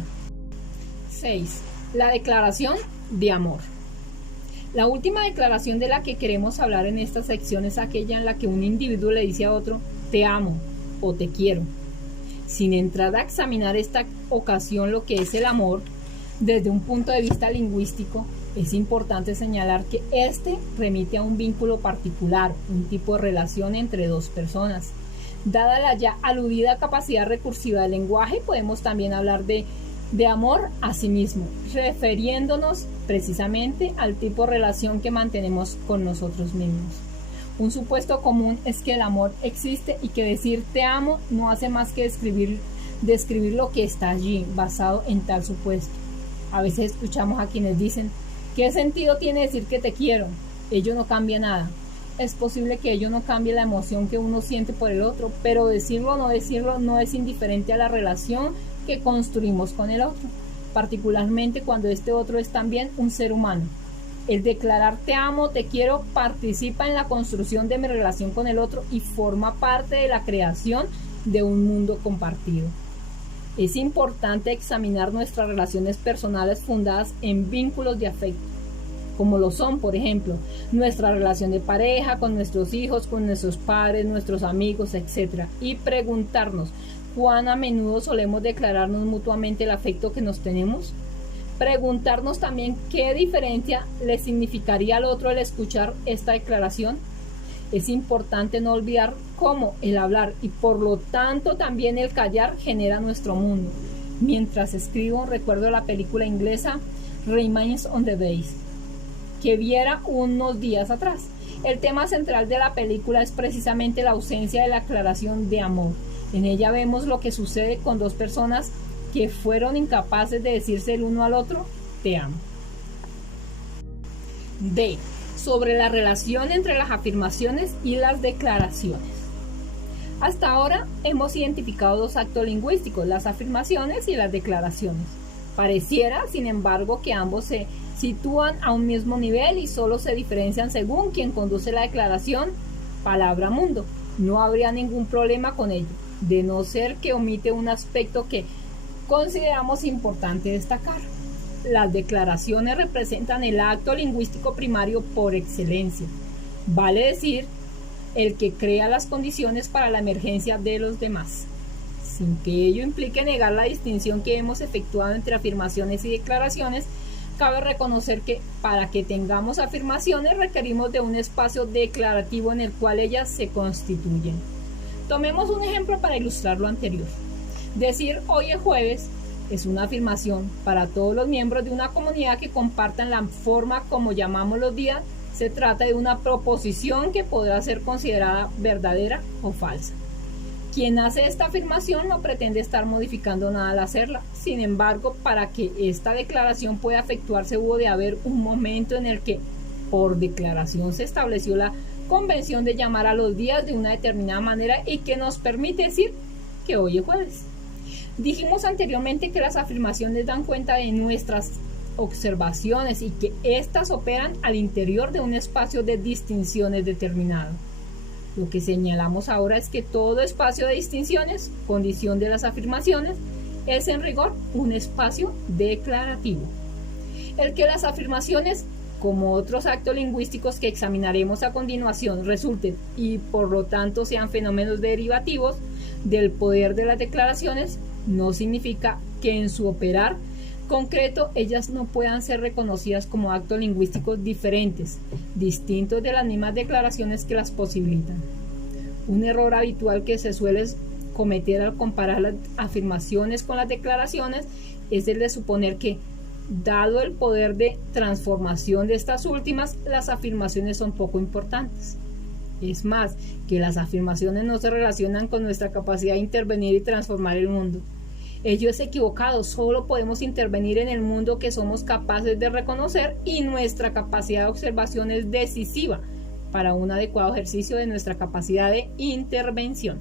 6. La declaración de amor. La última declaración de la que queremos hablar en esta sección es aquella en la que un individuo le dice a otro, te amo o te quiero. Sin entrar a examinar esta ocasión lo que es el amor, desde un punto de vista lingüístico, es importante señalar que este remite a un vínculo particular, un tipo de relación entre dos personas. Dada la ya aludida capacidad recursiva del lenguaje, podemos también hablar de amor a sí mismo, refiriéndonos precisamente al tipo de relación que mantenemos con nosotros mismos. Un supuesto común es que el amor existe y que decir te amo no hace más que describir lo que está allí, basado en tal supuesto. A veces escuchamos a quienes dicen, ¿qué sentido tiene decir que te quiero? ello no cambia nada. Es posible que ello no cambie la emoción que uno siente por el otro, pero decirlo o no decirlo no es indiferente a la relación que construimos con el otro, particularmente cuando este otro es también un ser humano. El declarar te amo, te quiero, participa en la construcción de mi relación con el otro y forma parte de la creación de un mundo compartido. Es importante examinar nuestras relaciones personales fundadas en vínculos de afecto, como lo son, por ejemplo, nuestra relación de pareja, con nuestros hijos, con nuestros padres, nuestros amigos, etc. Y preguntarnos, ¿cuán a menudo solemos declararnos mutuamente el afecto que nos tenemos? Preguntarnos también qué diferencia le significaría al otro el escuchar esta declaración. Es importante no olvidar cómo el hablar y por lo tanto también el callar genera nuestro mundo. Mientras escribo, recuerdo la película inglesa Remains on the Base, que viera unos días atrás. El tema central de la película es precisamente la ausencia de la declaración de amor. En ella vemos lo que sucede con dos personas que fueron incapaces de decirse el uno al otro, te amo. D. Sobre la relación entre las afirmaciones y las declaraciones. Hasta ahora hemos identificado dos actos lingüísticos, las afirmaciones y las declaraciones. Pareciera, sin embargo, que ambos se sitúan a un mismo nivel y solo se diferencian según quien conduce la declaración, palabra mundo. No habría ningún problema con ello, de no ser que omite un aspecto que consideramos importante destacar. Las declaraciones representan el acto lingüístico primario por excelencia, vale decir, el que crea las condiciones para la emergencia de los demás, sin que ello implique negar la distinción que hemos efectuado entre afirmaciones y declaraciones. Cabe reconocer que para que tengamos afirmaciones requerimos de un espacio declarativo en el cual ellas se constituyen. Tomemos un ejemplo para ilustrar lo anterior. Decir hoy es jueves es una afirmación para todos los miembros de una comunidad que compartan la forma como llamamos los días. Se trata de una proposición que podrá ser considerada verdadera o falsa. Quien hace esta afirmación no pretende estar modificando nada al hacerla. Sin embargo, para que esta declaración pueda efectuarse hubo de haber un momento en el que, por declaración, se estableció la convención de llamar a los días de una determinada manera y que nos permite decir que hoy es jueves. Dijimos anteriormente que las afirmaciones dan cuenta de nuestras observaciones y que éstas operan al interior de un espacio de distinciones determinado. Lo que señalamos ahora es que todo espacio de distinciones, condición de las afirmaciones, es en rigor un espacio declarativo. El que las afirmaciones, como otros actos lingüísticos que examinaremos a continuación, resulten y por lo tanto sean fenómenos derivativos del poder de las declaraciones, no significa que en su operar concreto ellas no puedan ser reconocidas como actos lingüísticos diferentes, distintos de las mismas declaraciones que las posibilitan. Un error habitual que se suele cometer al comparar las afirmaciones con las declaraciones es el de suponer que, dado el poder de transformación de estas últimas, las afirmaciones son poco importantes. Es más, que las afirmaciones no se relacionan con nuestra capacidad de intervenir y transformar el mundo. Ello es equivocado, solo podemos intervenir en el mundo que somos capaces de reconocer y nuestra capacidad de observación es decisiva para un adecuado ejercicio de nuestra capacidad de intervención.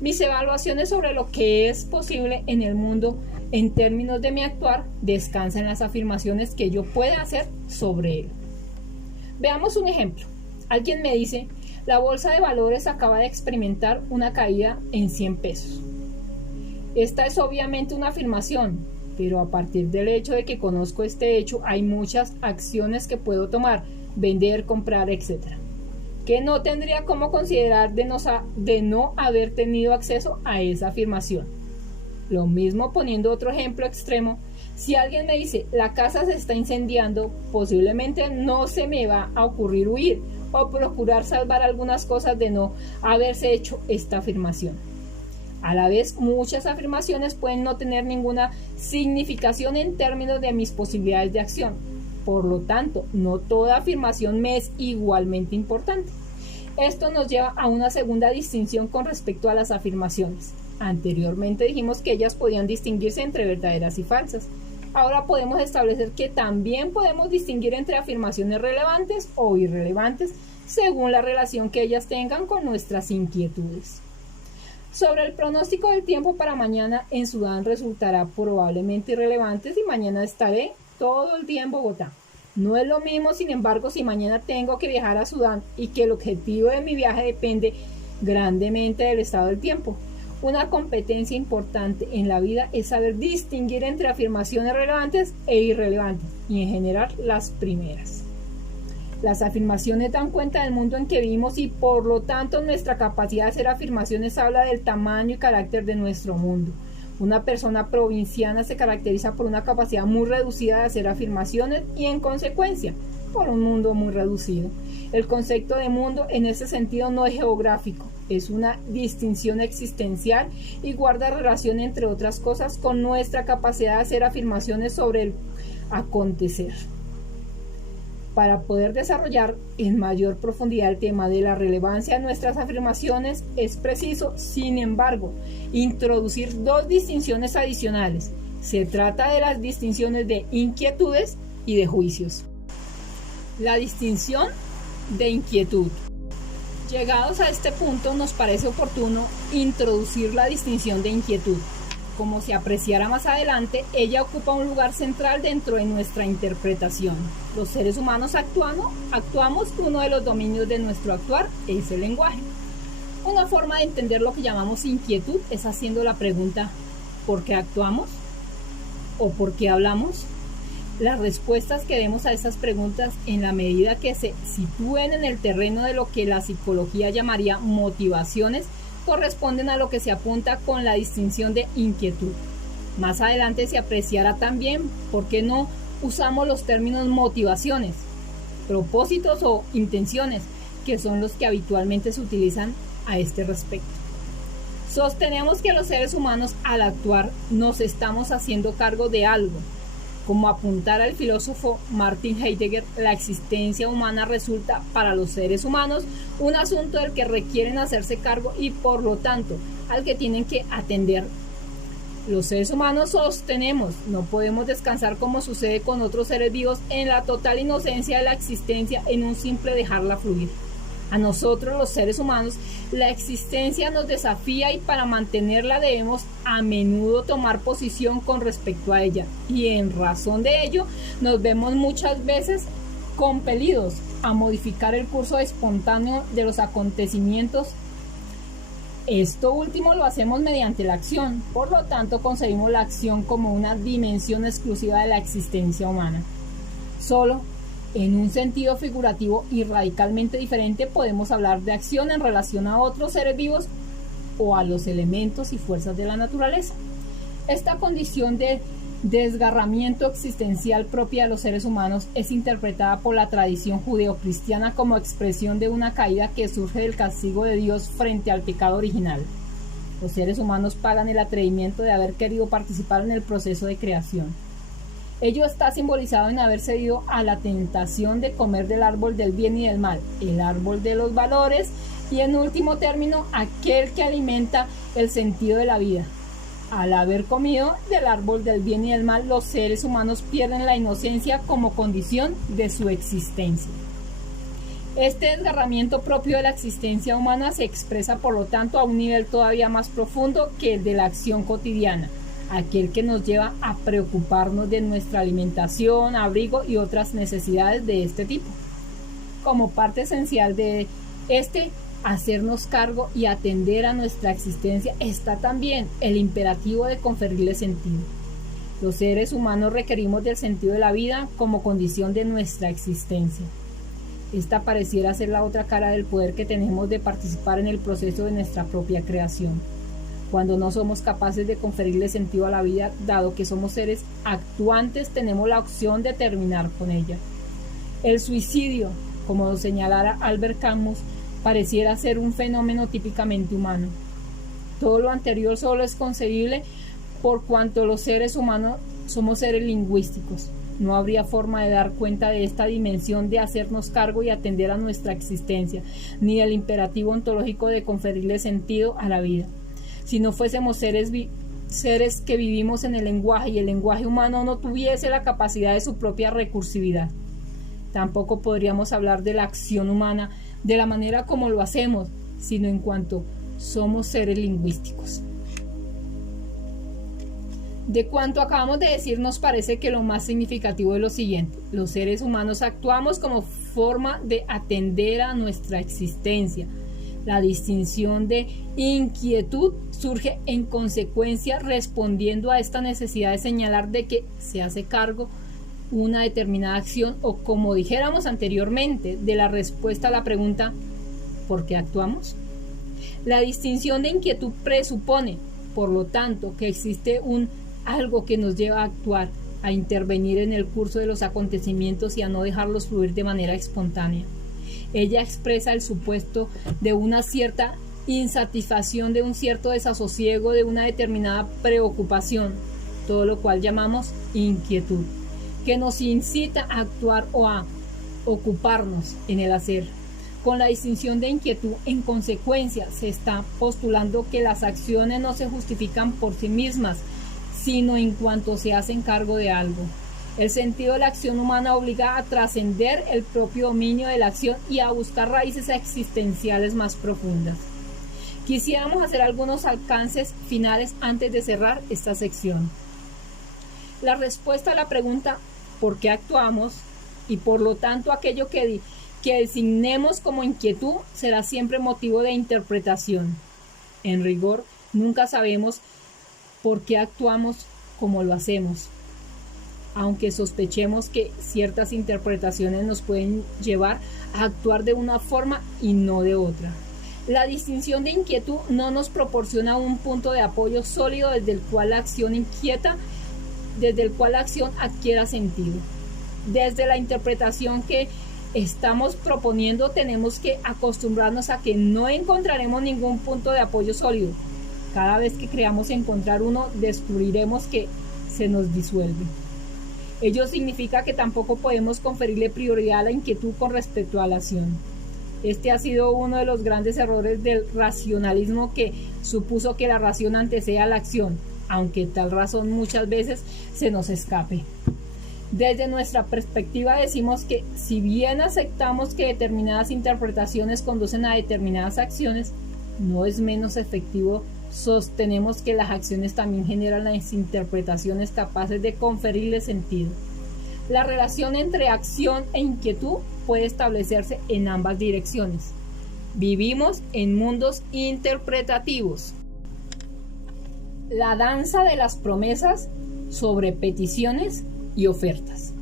Mis evaluaciones sobre lo que es posible en el mundo en términos de mi actuar descansan en las afirmaciones que yo pueda hacer sobre él. Veamos un ejemplo. Alguien me dice, la bolsa de valores acaba de experimentar una caída en 100 pesos. Esta es obviamente una afirmación, pero a partir del hecho de que conozco este hecho, hay muchas acciones que puedo tomar, vender, comprar, etc., que no tendría como considerar de no haber tenido acceso a esa afirmación. Lo mismo poniendo otro ejemplo extremo, si alguien me dice, la casa se está incendiando, posiblemente no se me va a ocurrir huir o procurar salvar algunas cosas de no haberse hecho esta afirmación. A la vez, muchas afirmaciones pueden no tener ninguna significación en términos de mis posibilidades de acción. Por lo tanto, no toda afirmación me es igualmente importante. Esto nos lleva a una segunda distinción con respecto a las afirmaciones. Anteriormente dijimos que ellas podían distinguirse entre verdaderas y falsas. ahora podemos establecer que también podemos distinguir entre afirmaciones relevantes o irrelevantes según la relación que ellas tengan con nuestras inquietudes. Sobre el pronóstico del tiempo para mañana en Sudán resultará probablemente irrelevante si mañana estaré todo el día en Bogotá. No es lo mismo, sin embargo, si mañana tengo que viajar a Sudán y que el objetivo de mi viaje depende grandemente del estado del tiempo. Una competencia importante en la vida es saber distinguir entre afirmaciones relevantes e irrelevantes y en general las primeras. Las afirmaciones dan cuenta del mundo en que vivimos y por lo tanto nuestra capacidad de hacer afirmaciones habla del tamaño y carácter de nuestro mundo. Una persona provinciana se caracteriza por una capacidad muy reducida de hacer afirmaciones y en consecuencia por un mundo muy reducido. El concepto de mundo en ese sentido no es geográfico, es una distinción existencial y guarda relación entre otras cosas con nuestra capacidad de hacer afirmaciones sobre el acontecer. Para poder desarrollar en mayor profundidad el tema de la relevancia de nuestras afirmaciones, es preciso, sin embargo, introducir dos distinciones adicionales. Se trata de las distinciones de inquietudes y de juicios. La distinción de inquietud. Llegados a este punto, nos parece oportuno introducir la distinción de inquietud. Como se apreciará más adelante, ella ocupa un lugar central dentro de nuestra interpretación. Los seres humanos actuamos, uno de los dominios de nuestro actuar es el lenguaje. Una forma de entender lo que llamamos inquietud es haciendo la pregunta ¿por qué actuamos? ¿O por qué hablamos? Las respuestas que demos a esas preguntas, en la medida que se sitúen en el terreno de lo que la psicología llamaría motivaciones, corresponden a lo que se apunta con la distinción de inquietud. Más adelante se apreciará también por qué no usamos los términos motivaciones, propósitos o intenciones, que son los que habitualmente se utilizan a este respecto. Sostenemos que los seres humanos al actuar nos estamos haciendo cargo de algo. Como apuntara el filósofo Martin Heidegger, la existencia humana resulta para los seres humanos un asunto del que requieren hacerse cargo y por lo tanto al que tienen que atender. Los seres humanos sostenemos, no podemos descansar como sucede con otros seres vivos en la total inocencia de la existencia en un simple dejarla fluir. A nosotros los seres humanos la existencia nos desafía y para mantenerla debemos a menudo tomar posición con respecto a ella y en razón de ello nos vemos muchas veces compelidos a modificar el curso espontáneo de los acontecimientos. Esto último lo hacemos mediante la acción, por lo tanto concebimos la acción como una dimensión exclusiva de la existencia humana. Solo en un sentido figurativo y radicalmente diferente podemos hablar de acción en relación a otros seres vivos o a los elementos y fuerzas de la naturaleza. Esta condición de desgarramiento existencial propia de los seres humanos es interpretada por la tradición judeocristiana como expresión de una caída que surge del castigo de Dios frente al pecado original. Los seres humanos pagan el atrevimiento de haber querido participar en el proceso de creación. Ello está simbolizado en haber cedido a la tentación de comer del árbol del bien y del mal, el árbol de los valores y en último término aquel que alimenta el sentido de la vida. Al haber comido del árbol del bien y del mal, los seres humanos pierden la inocencia como condición de su existencia. Este desgarramiento propio de la existencia humana se expresa por lo tanto a un nivel todavía más profundo que el de la acción cotidiana, aquel que nos lleva a preocuparnos de nuestra alimentación, abrigo y otras necesidades de este tipo. Como parte esencial de hacernos cargo y atender a nuestra existencia está también el imperativo de conferirle sentido. Los seres humanos requerimos del sentido de la vida como condición de nuestra existencia. Esta pareciera ser la otra cara del poder que tenemos de participar en el proceso de nuestra propia creación. Cuando no somos capaces de conferirle sentido a la vida, dado que somos seres actuantes, tenemos la opción de terminar con ella. El suicidio, como lo señalara Albert Camus, pareciera ser un fenómeno típicamente humano. Todo lo anterior solo es concebible por cuanto los seres humanos somos seres lingüísticos. No habría forma de dar cuenta de esta dimensión de hacernos cargo y atender a nuestra existencia, ni del imperativo ontológico de conferirle sentido a la vida. Si no fuésemos seres seres que vivimos en el lenguaje y el lenguaje humano no tuviese la capacidad de su propia recursividad. Tampoco podríamos hablar de la acción humana de la manera como lo hacemos, sino en cuanto somos seres lingüísticos. De cuanto acabamos de decir, nos parece que lo más significativo es lo siguiente: los seres humanos actuamos como forma de atender a nuestra existencia. La distinción de inquietud surge en consecuencia respondiendo a esta necesidad de señalar de que se hace cargo una determinada acción, o como dijéramos anteriormente, de la respuesta a la pregunta ¿por qué actuamos? La distinción de inquietud presupone, por lo tanto, que existe un algo que nos lleva a actuar, a intervenir en el curso de los acontecimientos y a no dejarlos fluir de manera espontánea. Ella expresa el supuesto de una cierta insatisfacción, de un cierto desasosiego, de una determinada preocupación, todo lo cual llamamos inquietud, que nos incita a actuar o a ocuparnos en el hacer. Con la distinción de inquietud, en consecuencia, se está postulando que las acciones no se justifican por sí mismas, sino en cuanto se hacen cargo de algo. El sentido de la acción humana obliga a trascender el propio dominio de la acción y a buscar raíces existenciales más profundas. Quisiéramos hacer algunos alcances finales antes de cerrar esta sección. La respuesta a la pregunta ¿por qué actuamos? Y por lo tanto aquello que designemos como inquietud será siempre motivo de interpretación. En rigor, nunca sabemos por qué actuamos como lo hacemos, aunque sospechemos que ciertas interpretaciones nos pueden llevar a actuar de una forma y no de otra. La distinción de inquietud no nos proporciona un punto de apoyo sólido desde el cual la acción adquiera sentido. Desde la interpretación que estamos proponiendo, tenemos que acostumbrarnos a que no encontraremos ningún punto de apoyo sólido. Cada vez que creamos encontrar uno, descubriremos que se nos disuelve. Ello significa que tampoco podemos conferirle prioridad a la inquietud con respecto a la acción. Este ha sido uno de los grandes errores del racionalismo, que supuso que la razón antecede a la acción, aunque tal razón muchas veces se nos escape. Desde nuestra perspectiva decimos que si bien aceptamos que determinadas interpretaciones conducen a determinadas acciones, no es menos efectivo sostenemos que las acciones también generan las interpretaciones capaces de conferirle sentido. La relación entre acción e inquietud puede establecerse en ambas direcciones. Vivimos en mundos interpretativos. La danza de las promesas sobre peticiones y ofertas.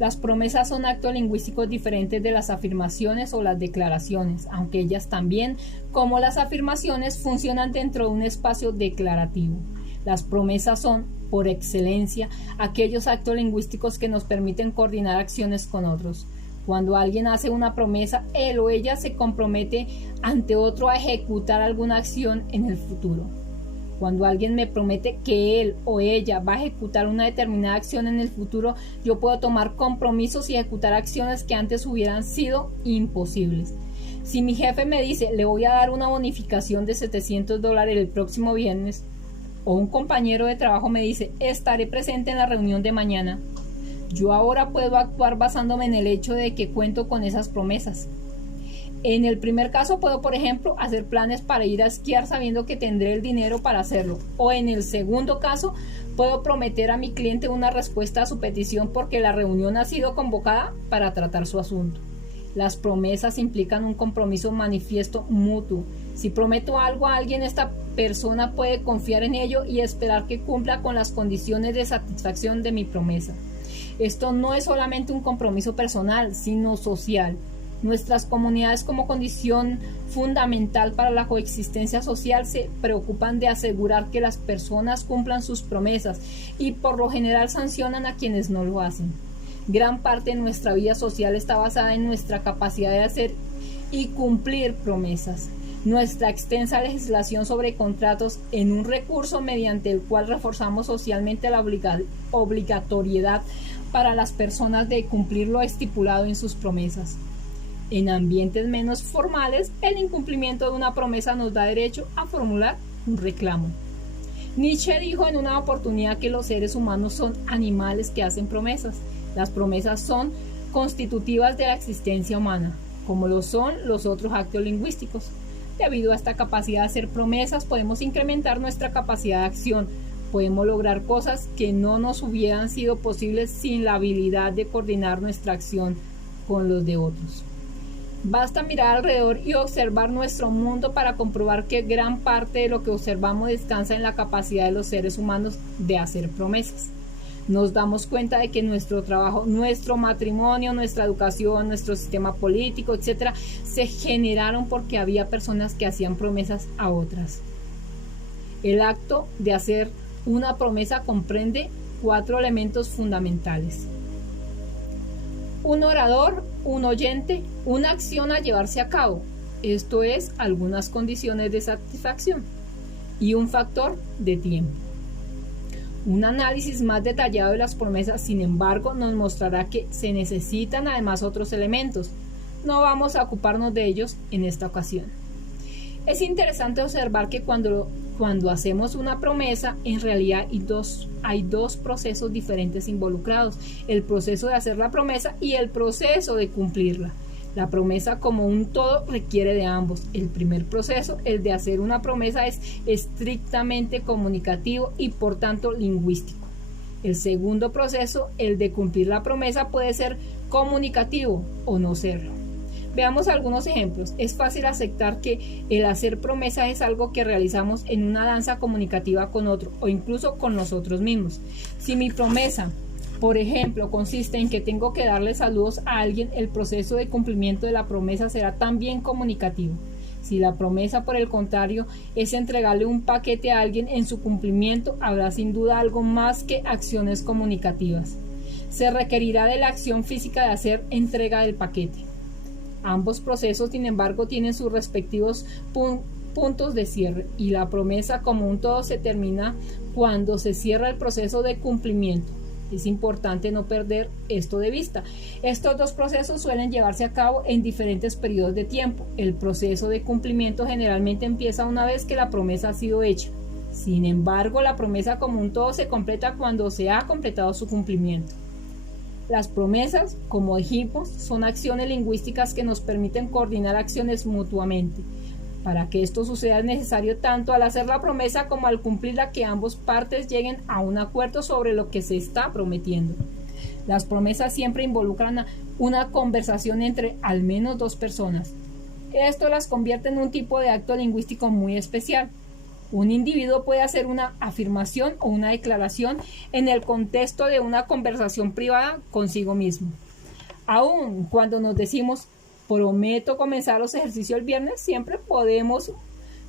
Las promesas son actos lingüísticos diferentes de las afirmaciones o las declaraciones, aunque ellas también, como las afirmaciones, funcionan dentro de un espacio declarativo. Las promesas son, por excelencia, aquellos actos lingüísticos que nos permiten coordinar acciones con otros. Cuando alguien hace una promesa, él o ella se compromete ante otro a ejecutar alguna acción en el futuro. Cuando alguien me promete que él o ella va a ejecutar una determinada acción en el futuro, yo puedo tomar compromisos y ejecutar acciones que antes hubieran sido imposibles. Si mi jefe me dice, le voy a dar una bonificación de $700 el próximo viernes, o un compañero de trabajo me dice, estaré presente en la reunión de mañana, yo ahora puedo actuar basándome en el hecho de que cuento con esas promesas. En el primer caso puedo, por ejemplo, hacer planes para ir a esquiar sabiendo que tendré el dinero para hacerlo. O en el segundo caso, puedo prometer a mi cliente una respuesta a su petición porque la reunión ha sido convocada para tratar su asunto. Las promesas implican un compromiso manifiesto mutuo. Si prometo algo a alguien, esta persona puede confiar en ello y esperar que cumpla con las condiciones de satisfacción de mi promesa. Esto no es solamente un compromiso personal, sino social. Nuestras comunidades, como condición fundamental para la coexistencia social, se preocupan de asegurar que las personas cumplan sus promesas y por lo general sancionan a quienes no lo hacen. Gran parte de nuestra vida social está basada en nuestra capacidad de hacer y cumplir promesas. Nuestra extensa legislación sobre contratos en un recurso mediante el cual reforzamos socialmente la obligatoriedad para las personas de cumplir lo estipulado en sus promesas. En ambientes menos formales, el incumplimiento de una promesa nos da derecho a formular un reclamo. Nietzsche dijo en una oportunidad que los seres humanos son animales que hacen promesas. Las promesas son constitutivas de la existencia humana, como lo son los otros actos lingüísticos. Debido a esta capacidad de hacer promesas, podemos incrementar nuestra capacidad de acción. Podemos lograr cosas que no nos hubieran sido posibles sin la habilidad de coordinar nuestra acción con los de otros. Basta mirar alrededor y observar nuestro mundo para comprobar que gran parte de lo que observamos descansa en la capacidad de los seres humanos de hacer promesas. Nos damos cuenta de que nuestro trabajo, nuestro matrimonio, nuestra educación, nuestro sistema político, etc., se generaron porque había personas que hacían promesas a otras. El acto de hacer una promesa comprende 4 elementos fundamentales: un orador, un oyente, una acción a llevarse a cabo, esto es, algunas condiciones de satisfacción, y un factor de tiempo. Un análisis más detallado de las promesas, sin embargo, nos mostrará que se necesitan además otros elementos. No vamos a ocuparnos de ellos en esta ocasión. Es interesante observar que cuando hacemos una promesa, en realidad hay dos procesos diferentes involucrados: el proceso de hacer la promesa y el proceso de cumplirla. La promesa como un todo requiere de ambos. El primer proceso, el de hacer una promesa, es estrictamente comunicativo y por tanto lingüístico. El segundo proceso, el de cumplir la promesa, puede ser comunicativo o no serlo. Veamos algunos ejemplos. Es fácil aceptar que el hacer promesa es algo que realizamos en una danza comunicativa con otro o incluso con nosotros mismos. Si mi promesa, por ejemplo, consiste en que tengo que darle saludos a alguien, el proceso de cumplimiento de la promesa será también comunicativo. Si la promesa, por el contrario, es entregarle un paquete a alguien, en su cumplimiento habrá sin duda algo más que acciones comunicativas. Se requerirá de la acción física de hacer entrega del paquete. Ambos procesos, sin embargo, tienen sus respectivos puntos de cierre, y la promesa como un todo se termina cuando se cierra el proceso de cumplimiento. Es importante no perder esto de vista. Estos dos procesos suelen llevarse a cabo en diferentes periodos de tiempo. El proceso de cumplimiento generalmente empieza una vez que la promesa ha sido hecha. Sin embargo, la promesa como un todo se completa cuando se ha completado su cumplimiento. Las promesas, como dijimos, son acciones lingüísticas que nos permiten coordinar acciones mutuamente. Para que esto suceda es necesario tanto al hacer la promesa como al cumplirla que ambas partes lleguen a un acuerdo sobre lo que se está prometiendo. Las promesas siempre involucran una conversación entre al menos 2 personas. Esto las convierte en un tipo de acto lingüístico muy especial. Un individuo puede hacer una afirmación o una declaración en el contexto de una conversación privada consigo mismo. Aun cuando nos decimos prometo comenzar los ejercicios el viernes, siempre podemos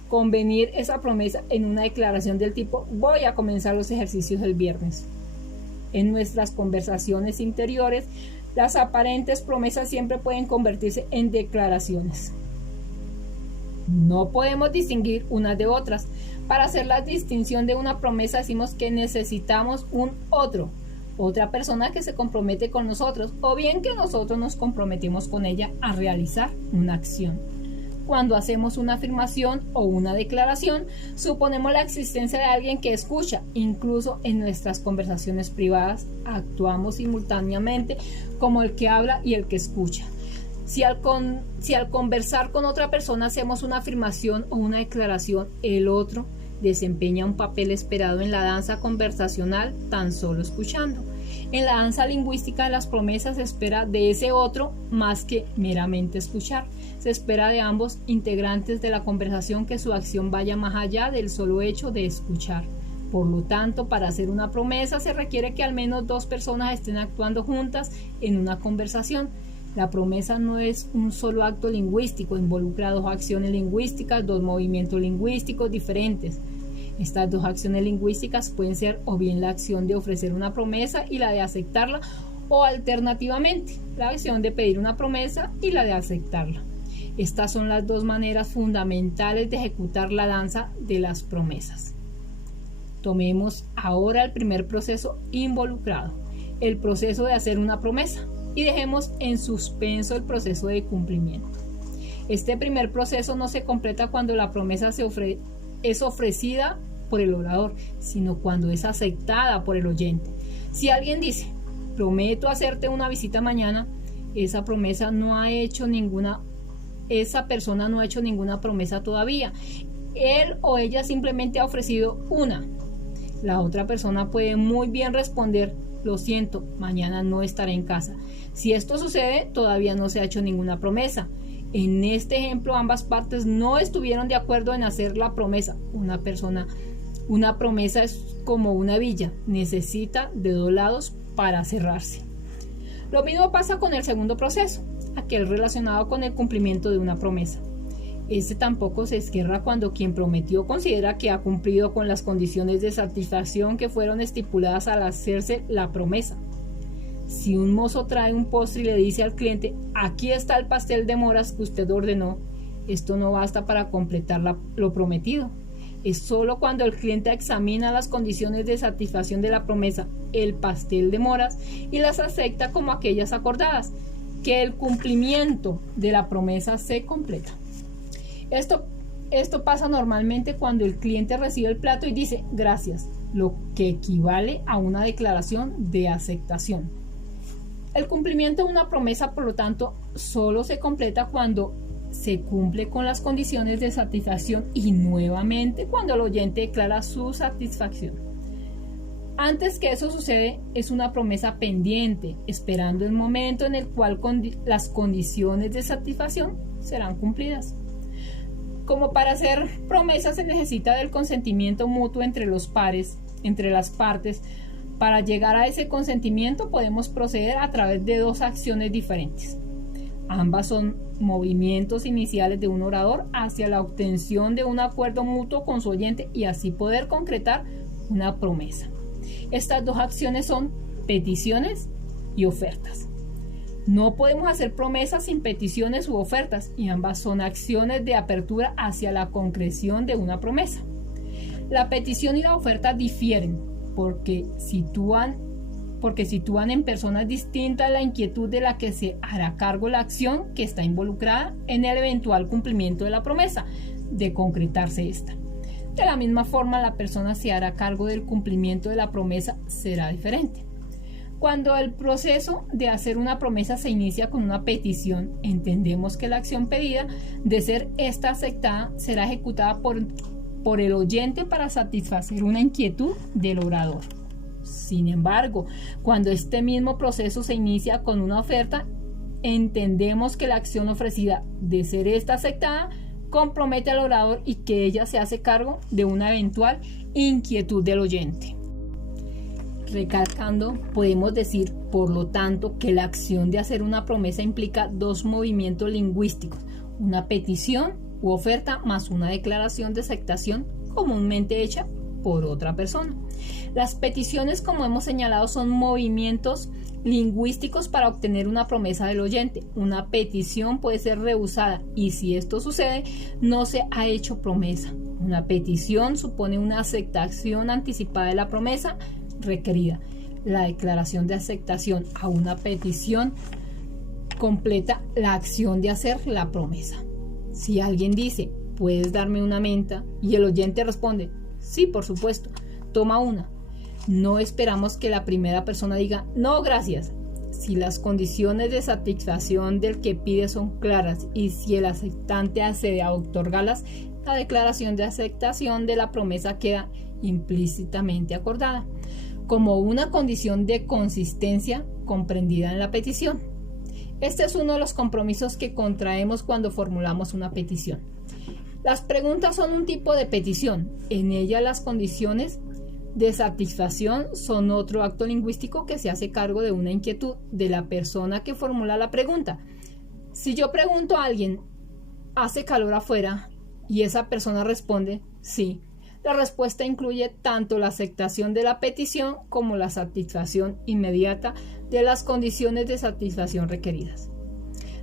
convenir esa promesa en una declaración del tipo voy a comenzar los ejercicios el viernes. En nuestras conversaciones interiores, las aparentes promesas siempre pueden convertirse en declaraciones. No podemos distinguir unas de otras. Para hacer la distinción de una promesa decimos que necesitamos otra persona que se compromete con nosotros, o bien que nosotros nos comprometemos con ella a realizar una acción. Cuando hacemos una afirmación o una declaración, suponemos la existencia de alguien que escucha. Incluso en nuestras conversaciones privadas actuamos simultáneamente como el que habla y el que escucha. Si al conversar con otra persona hacemos una afirmación o una declaración, el otro desempeña un papel esperado en la danza conversacional tan solo escuchando. En la danza lingüística de las promesas se espera de ese otro más que meramente escuchar. Se espera de ambos integrantes de la conversación que su acción vaya más allá del solo hecho de escuchar. Por lo tanto, para hacer una promesa se requiere que al menos 2 personas estén actuando juntas en una conversación. La promesa no es un solo acto lingüístico, involucra 2 acciones lingüísticas, 2 movimientos lingüísticos diferentes. Estas 2 acciones lingüísticas pueden ser o bien la acción de ofrecer una promesa y la de aceptarla, o alternativamente, la acción de pedir una promesa y la de aceptarla. Estas son las 2 maneras fundamentales de ejecutar la danza de las promesas. Tomemos ahora el primer proceso involucrado, el proceso de hacer una promesa, y dejemos en suspenso el proceso de cumplimiento. Este primer proceso no se completa cuando la promesa es ofrecida por el orador, sino cuando es aceptada por el oyente. Si alguien dice, prometo hacerte una visita mañana, esa persona no ha hecho ninguna promesa todavía. Él o ella simplemente ha ofrecido una. La otra persona puede muy bien responder, lo siento, mañana no estaré en casa. Si esto sucede, todavía no se ha hecho ninguna promesa. En este ejemplo, ambas partes no estuvieron de acuerdo en hacer la promesa. Una promesa es como una villa, necesita de dos lados para cerrarse. Lo mismo pasa con el segundo proceso, aquel relacionado con el cumplimiento de una promesa. Este tampoco se cierra cuando quien prometió considera que ha cumplido con las condiciones de satisfacción que fueron estipuladas al hacerse la promesa. Si un mozo trae un postre y le dice al cliente, aquí está el pastel de moras que usted ordenó, esto no basta para completar lo prometido. Es solo cuando el cliente examina las condiciones de satisfacción de la promesa, el pastel de moras, y las acepta como aquellas acordadas, que el cumplimiento de la promesa se completa. Esto pasa normalmente cuando el cliente recibe el plato y dice gracias, lo que equivale a una declaración de aceptación. El cumplimiento de una promesa, por lo tanto, solo se completa cuando se cumple con las condiciones de satisfacción y nuevamente cuando el oyente declara su satisfacción. Antes que eso sucede, es una promesa pendiente, esperando el momento en el cual las condiciones de satisfacción serán cumplidas. Como para hacer promesas se necesita del consentimiento mutuo entre las partes. Para llegar a ese consentimiento podemos proceder a través de dos acciones diferentes. Ambas son movimientos iniciales de un orador hacia la obtención de un acuerdo mutuo con su oyente y así poder concretar una promesa. Estas dos acciones son peticiones y ofertas. No podemos hacer promesas sin peticiones u ofertas y ambas son acciones de apertura hacia la concreción de una promesa. La petición y la oferta difieren porque sitúan en personas distintas la inquietud de la que se hará cargo la acción que está involucrada en el eventual cumplimiento de la promesa, de concretarse esta. De la misma forma, la persona se hará cargo del cumplimiento de la promesa será diferente. Cuando el proceso de hacer una promesa se inicia con una petición, entendemos que la acción pedida, de ser esta aceptada, será ejecutada por el oyente para satisfacer una inquietud del orador. Sin embargo, cuando este mismo proceso se inicia con una oferta, entendemos que la acción ofrecida, de ser esta aceptada, compromete al orador y que ella se hace cargo de una eventual inquietud del oyente. Recalcando, podemos decir, por lo tanto, que la acción de hacer una promesa implica dos movimientos lingüísticos, una petición u oferta más una declaración de aceptación comúnmente hecha por otra persona. Las peticiones, como hemos señalado, son movimientos lingüísticos para obtener una promesa del oyente. Una petición puede ser rehusada y si esto sucede, no se ha hecho promesa. Una petición supone una aceptación anticipada de la promesa requerida. La declaración de aceptación a una petición completa la acción de hacer la promesa. Si alguien dice, ¿puedes darme una menta? Y el oyente responde, sí, por supuesto, toma una. No esperamos que la primera persona diga, no, gracias. Si las condiciones de satisfacción del que pide son claras y si el aceptante accede a otorgarlas, la declaración de aceptación de la promesa queda implícitamente acordada, como una condición de consistencia comprendida en la petición. Este es uno de los compromisos que contraemos cuando formulamos una petición. Las preguntas son un tipo de petición. En ella las condiciones de satisfacción son otro acto lingüístico que se hace cargo de una inquietud de la persona que formula la pregunta. Si yo pregunto a alguien, ¿hace calor afuera? Y esa persona responde, sí. La respuesta incluye tanto la aceptación de la petición como la satisfacción inmediata de las condiciones de satisfacción requeridas.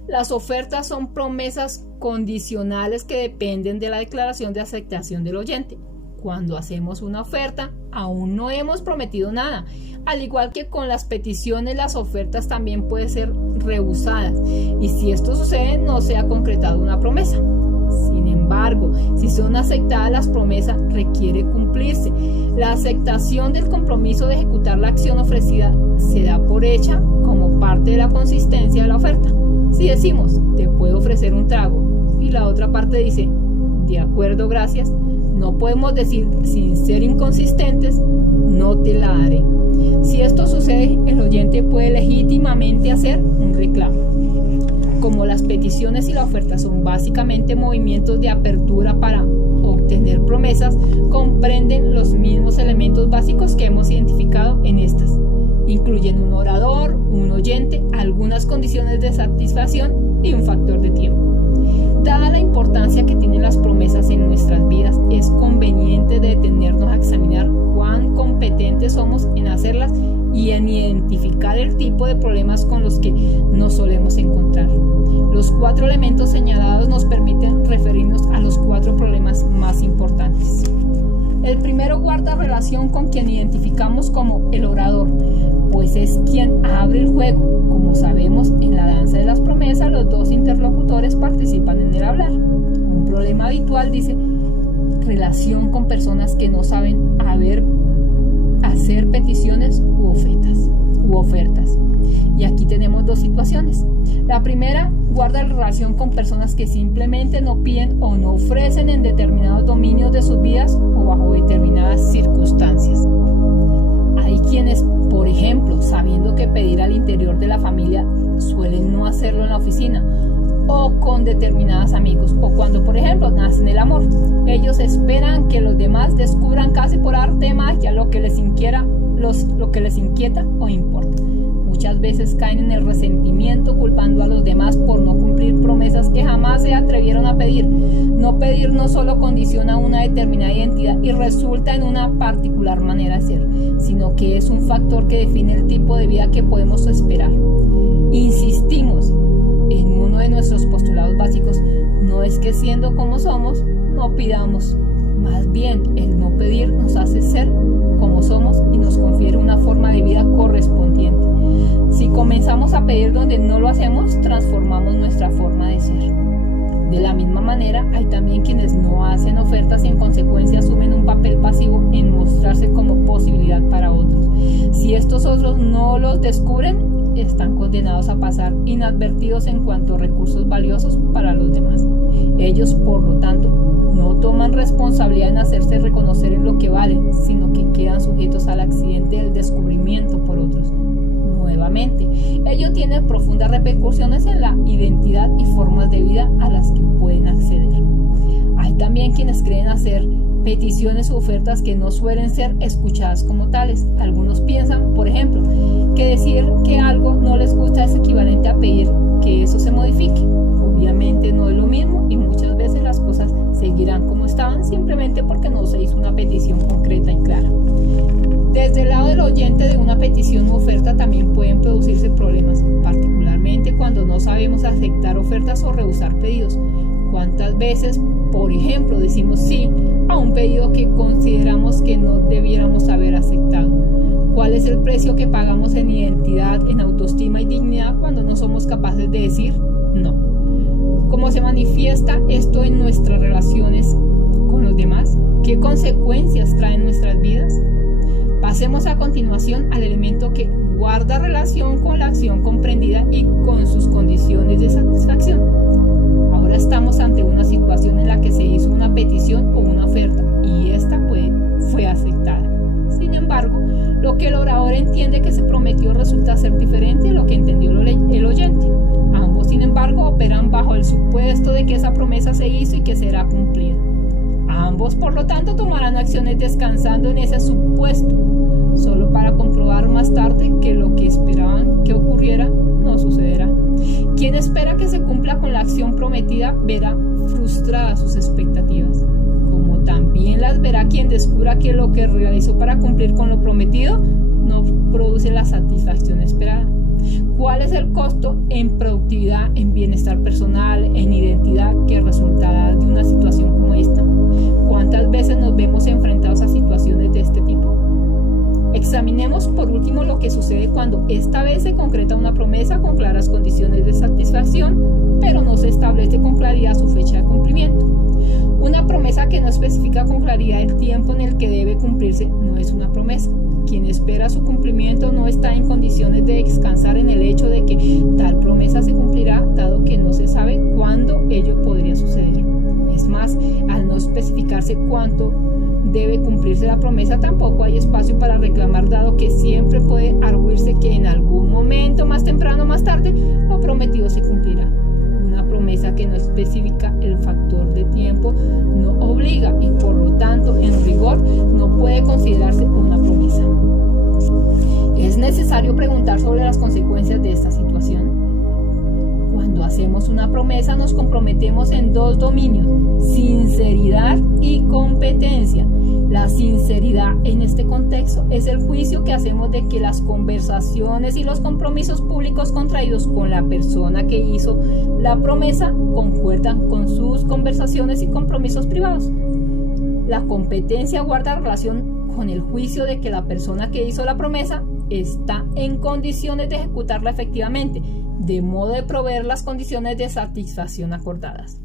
Las ofertas son promesas condicionales que dependen de la declaración de aceptación del oyente. Cuando hacemos una oferta, aún no hemos prometido nada. Al igual que con las peticiones, las ofertas también pueden ser rehusadas. Y si esto sucede, no se ha concretado una promesa. Sin embargo, si son aceptadas las promesas, requiere cumplirse. La aceptación del compromiso de ejecutar la acción ofrecida se da por hecha como parte de la consistencia de la oferta. Si decimos, te puedo ofrecer un trago, y la otra parte dice, de acuerdo, gracias, no podemos decir, sin ser inconsistentes, no te la daré. Si esto sucede, el oyente puede legítimamente hacer un reclamo. Como las peticiones y la oferta son básicamente movimientos de apertura para obtener promesas, comprenden los mismos elementos básicos que hemos identificado en estas. Incluyen un orador, un oyente, algunas condiciones de satisfacción y un factor de tiempo. Dada la importancia que tienen las promesas en nuestras vidas, es conveniente detenernos a examinar cuán competentes somos en hacerlas y en identificar el tipo de problemas con los que nos solemos encontrar. Los 4 elementos señalados nos permiten referirnos a los 4 problemas más importantes. El primero guarda relación con quien identificamos como el orador, pues es quien abre el juego. Como sabemos, en la danza de las promesas, los 2 interlocutores participan en el hablar. Un problema habitual dice relación con personas que no saben hacer peticiones u ofertas. Y aquí tenemos 2 situaciones. La primera guarda relación con personas que simplemente no piden o no ofrecen en determinados dominios de sus vidas o bajo determinadas circunstancias. Hay quienes, por ejemplo, sabiendo que pedir al interior de la familia, suelen no hacerlo en la oficina o con determinados amigos, o cuando, por ejemplo, nacen el amor. Ellos esperan que los demás descubran casi por arte de magia lo que les inquieta o importa. Muchas veces caen en el resentimiento culpando a los demás por no cumplir promesas que jamás se atrevieron a pedir. No pedir no solo condiciona una determinada identidad y resulta en una particular manera de ser, sino que es un factor que define el tipo de vida que podemos esperar. Insistimos en uno de nuestros postulados básicos: no es que siendo como somos, no pidamos. Más bien, el no pedir nos hace ser como somos y nos confiere una forma de vida correspondiente. Si comenzamos a pedir donde no lo hacemos, transformamos nuestra forma de ser. De la misma manera, hay también quienes no hacen ofertas y en consecuencia asumen un papel pasivo en mostrarse como posibilidad para otros. Si estos otros no los descubren, están condenados a pasar inadvertidos en cuanto a recursos valiosos para los demás. Ellos, por lo tanto, no toman responsabilidad en hacerse reconocer en lo que valen, sino que quedan sujetos al accidente del descubrimiento por otros. Nuevamente, ello tiene profundas repercusiones en la identidad y formas de vida a las que pueden acceder. Hay también quienes creen hacer peticiones u ofertas que no suelen ser escuchadas como tales. Algunos piensan, por ejemplo, que decir que algo no les gusta es equivalente a pedir que eso se modifique. Obviamente no es lo mismo y muchas veces las cosas seguirán como estaban simplemente porque no se hizo una petición concreta y clara. Desde el lado del oyente de una petición u oferta también pueden producirse problemas, particularmente cuando no sabemos aceptar ofertas o rehusar pedidos. ¿Cuántas veces, por ejemplo, decimos sí a un pedido que consideramos que no debiéramos haber aceptado? ¿Cuál es el precio que pagamos en identidad, en autoestima y dignidad cuando no somos capaces de decir no? ¿Cómo se manifiesta esto en nuestras relaciones con los demás? ¿Qué consecuencias traen nuestras vidas? Pasemos a continuación al elemento que guarda relación con la acción comprendida y con sus condiciones de satisfacción. Ahora estamos ante una situación en la que se hizo una petición o una oferta y esta fue aceptada. Sin embargo, lo que el orador entiende que se prometió resulta ser diferente a lo que entendió el oyente. Ambos, sin embargo, operan bajo el supuesto de que esa promesa se hizo y que será cumplida. Ambos, por lo tanto, tomarán acciones descansando en ese supuesto, solo para comprobar más tarde que lo que esperaban que ocurriera no sucederá. Quien espera que se cumpla con la acción prometida verá frustradas sus expectativas, como también las verá quien descubra que lo que realizó para cumplir con lo prometido no produce la satisfacción esperada. ¿Cuál es el costo en productividad, en bienestar personal, en identidad que resultará de una situación como esta? ¿Cuántas veces nos vemos enfrentados a situaciones de este tipo? Examinemos por último lo que sucede cuando esta vez se concreta una promesa con claras condiciones de satisfacción, pero no se establece con claridad su fecha de cumplimiento. Una promesa que no especifica con claridad el tiempo en el que debe cumplirse no es una promesa. Quien espera su cumplimiento no está en condiciones de descansar en el hecho de que tal promesa se cumplirá, dado que no se sabe cuándo ello podría suceder. Es más, al no especificarse cuánto debe cumplirse la promesa, tampoco hay espacio para reclamar, dado que siempre puede arguirse que en algún momento, más temprano o más tarde, lo prometido se cumplirá. Una promesa que no especifica el factor de tiempo no obliga y por lo tanto, en rigor, no puede considerarse una promesa. Es necesario preguntar sobre las consecuencias de esta situación. Cuando hacemos una promesa nos comprometemos en dos dominios: sinceridad y competencia. La sinceridad en este contexto es el juicio que hacemos de que las conversaciones y los compromisos públicos contraídos con la persona que hizo la promesa concuerdan con sus conversaciones y compromisos privados. La competencia guarda relación con el juicio de que la persona que hizo la promesa está en condiciones de ejecutarla efectivamente, de modo de proveer las condiciones de satisfacción acordadas.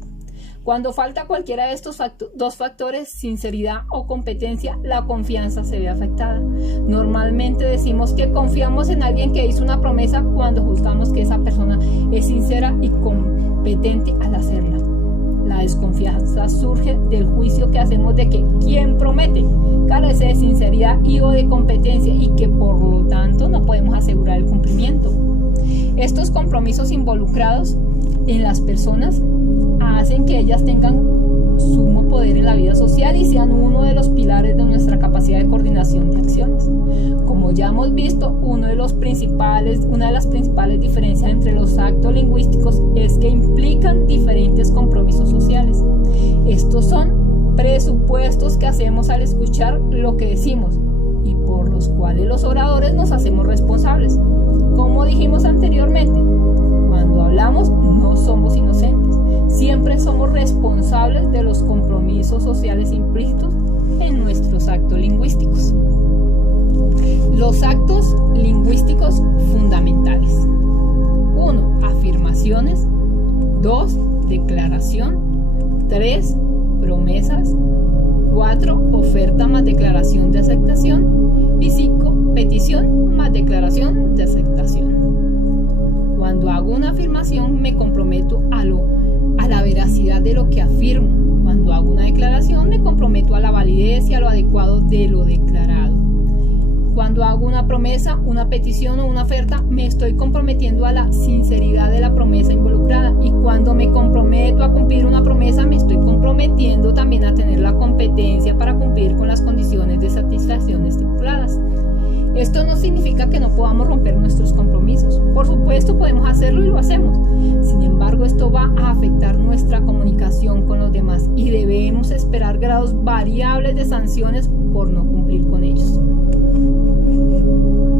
Cuando falta cualquiera de estos dos factores, sinceridad o competencia, la confianza se ve afectada. Normalmente decimos que confiamos en alguien que hizo una promesa cuando juzgamos que esa persona es sincera y competente al hacerla. La desconfianza surge del juicio que hacemos de que quien promete carece de sinceridad y o de competencia y que por lo tanto no podemos asegurar el cumplimiento. Estos compromisos involucrados en las personas hacen que ellas tengan sumo poder en la vida social y sean uno de los pilares de nuestra capacidad de coordinación de acciones. Como ya hemos visto, una de las principales diferencias entre los actos lingüísticos es que implican diferentes compromisos sociales. Estos son presupuestos que hacemos al escuchar lo que decimos y por los cuales los oradores nos hacemos responsables. Como dijimos anteriormente, cuando hablamos no somos inocentes, siempre somos responsables de los compromisos sociales implícitos en nuestros actos lingüísticos. Los actos lingüísticos fundamentales: 1. Afirmaciones. 2. Declaración. 3. Promesas. 4. Oferta más declaración de aceptación. Y 5. Petición más declaración de aceptación. Cuando hago una afirmación me comprometo a la veracidad de lo que afirmo. Cuando hago una declaración me comprometo a la validez y a lo adecuado de lo declarado. Cuando hago una promesa, una petición o una oferta, me estoy comprometiendo a la sinceridad de la promesa involucrada. Y cuando me comprometo a cumplir una promesa, me estoy comprometiendo también a tener la competencia para cumplir con las condiciones de satisfacción estipuladas. Esto no significa que no podamos romper nuestros compromisos. Por supuesto, podemos hacerlo y lo hacemos. Sin embargo, esto va a afectar nuestra comunicación con los demás y debemos esperar grados variables de sanciones por no cumplir con ellos.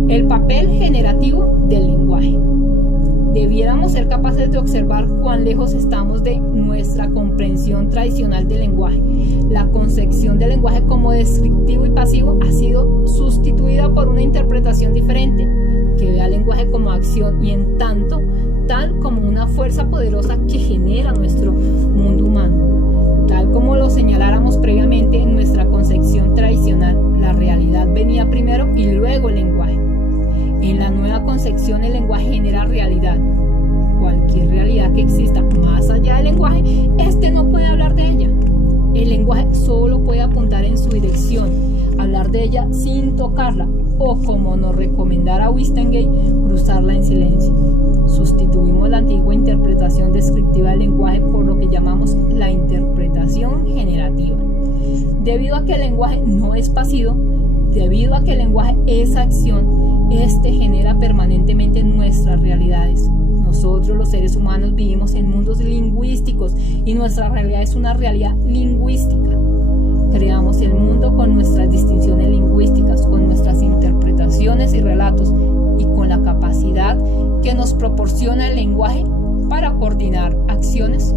El papel generativo del lenguaje. Debiéramos ser capaces de observar cuán lejos estamos de nuestra comprensión tradicional del lenguaje. La concepción del lenguaje como descriptivo y pasivo ha sido sustituida por una interpretación diferente, que ve al lenguaje como acción y en tanto tal como una fuerza poderosa que genera nuestro mundo humano. Tal como lo señaláramos previamente en nuestra concepción tradicional, la realidad venía primero y luego el lenguaje. En la nueva concepción, el lenguaje genera realidad. Cualquier realidad que exista más allá del lenguaje, este no puede hablar de ella. El lenguaje solo puede apuntar en su dirección, hablar de ella sin tocarla, o como nos recomendara Wittgenstein, cruzarla en silencio. Sustituimos la antigua interpretación descriptiva del lenguaje por lo que llamamos la interpretación generativa. Debido a que el lenguaje no es pasivo, debido a que el lenguaje es acción, este genera permanentemente nuestras realidades. Nosotros los seres humanos vivimos en mundos lingüísticos y nuestra realidad es una realidad lingüística. Creamos el mundo con nuestras distinciones lingüísticas, con nuestras interpretaciones y relatos y con la capacidad que nos proporciona el lenguaje para coordinar acciones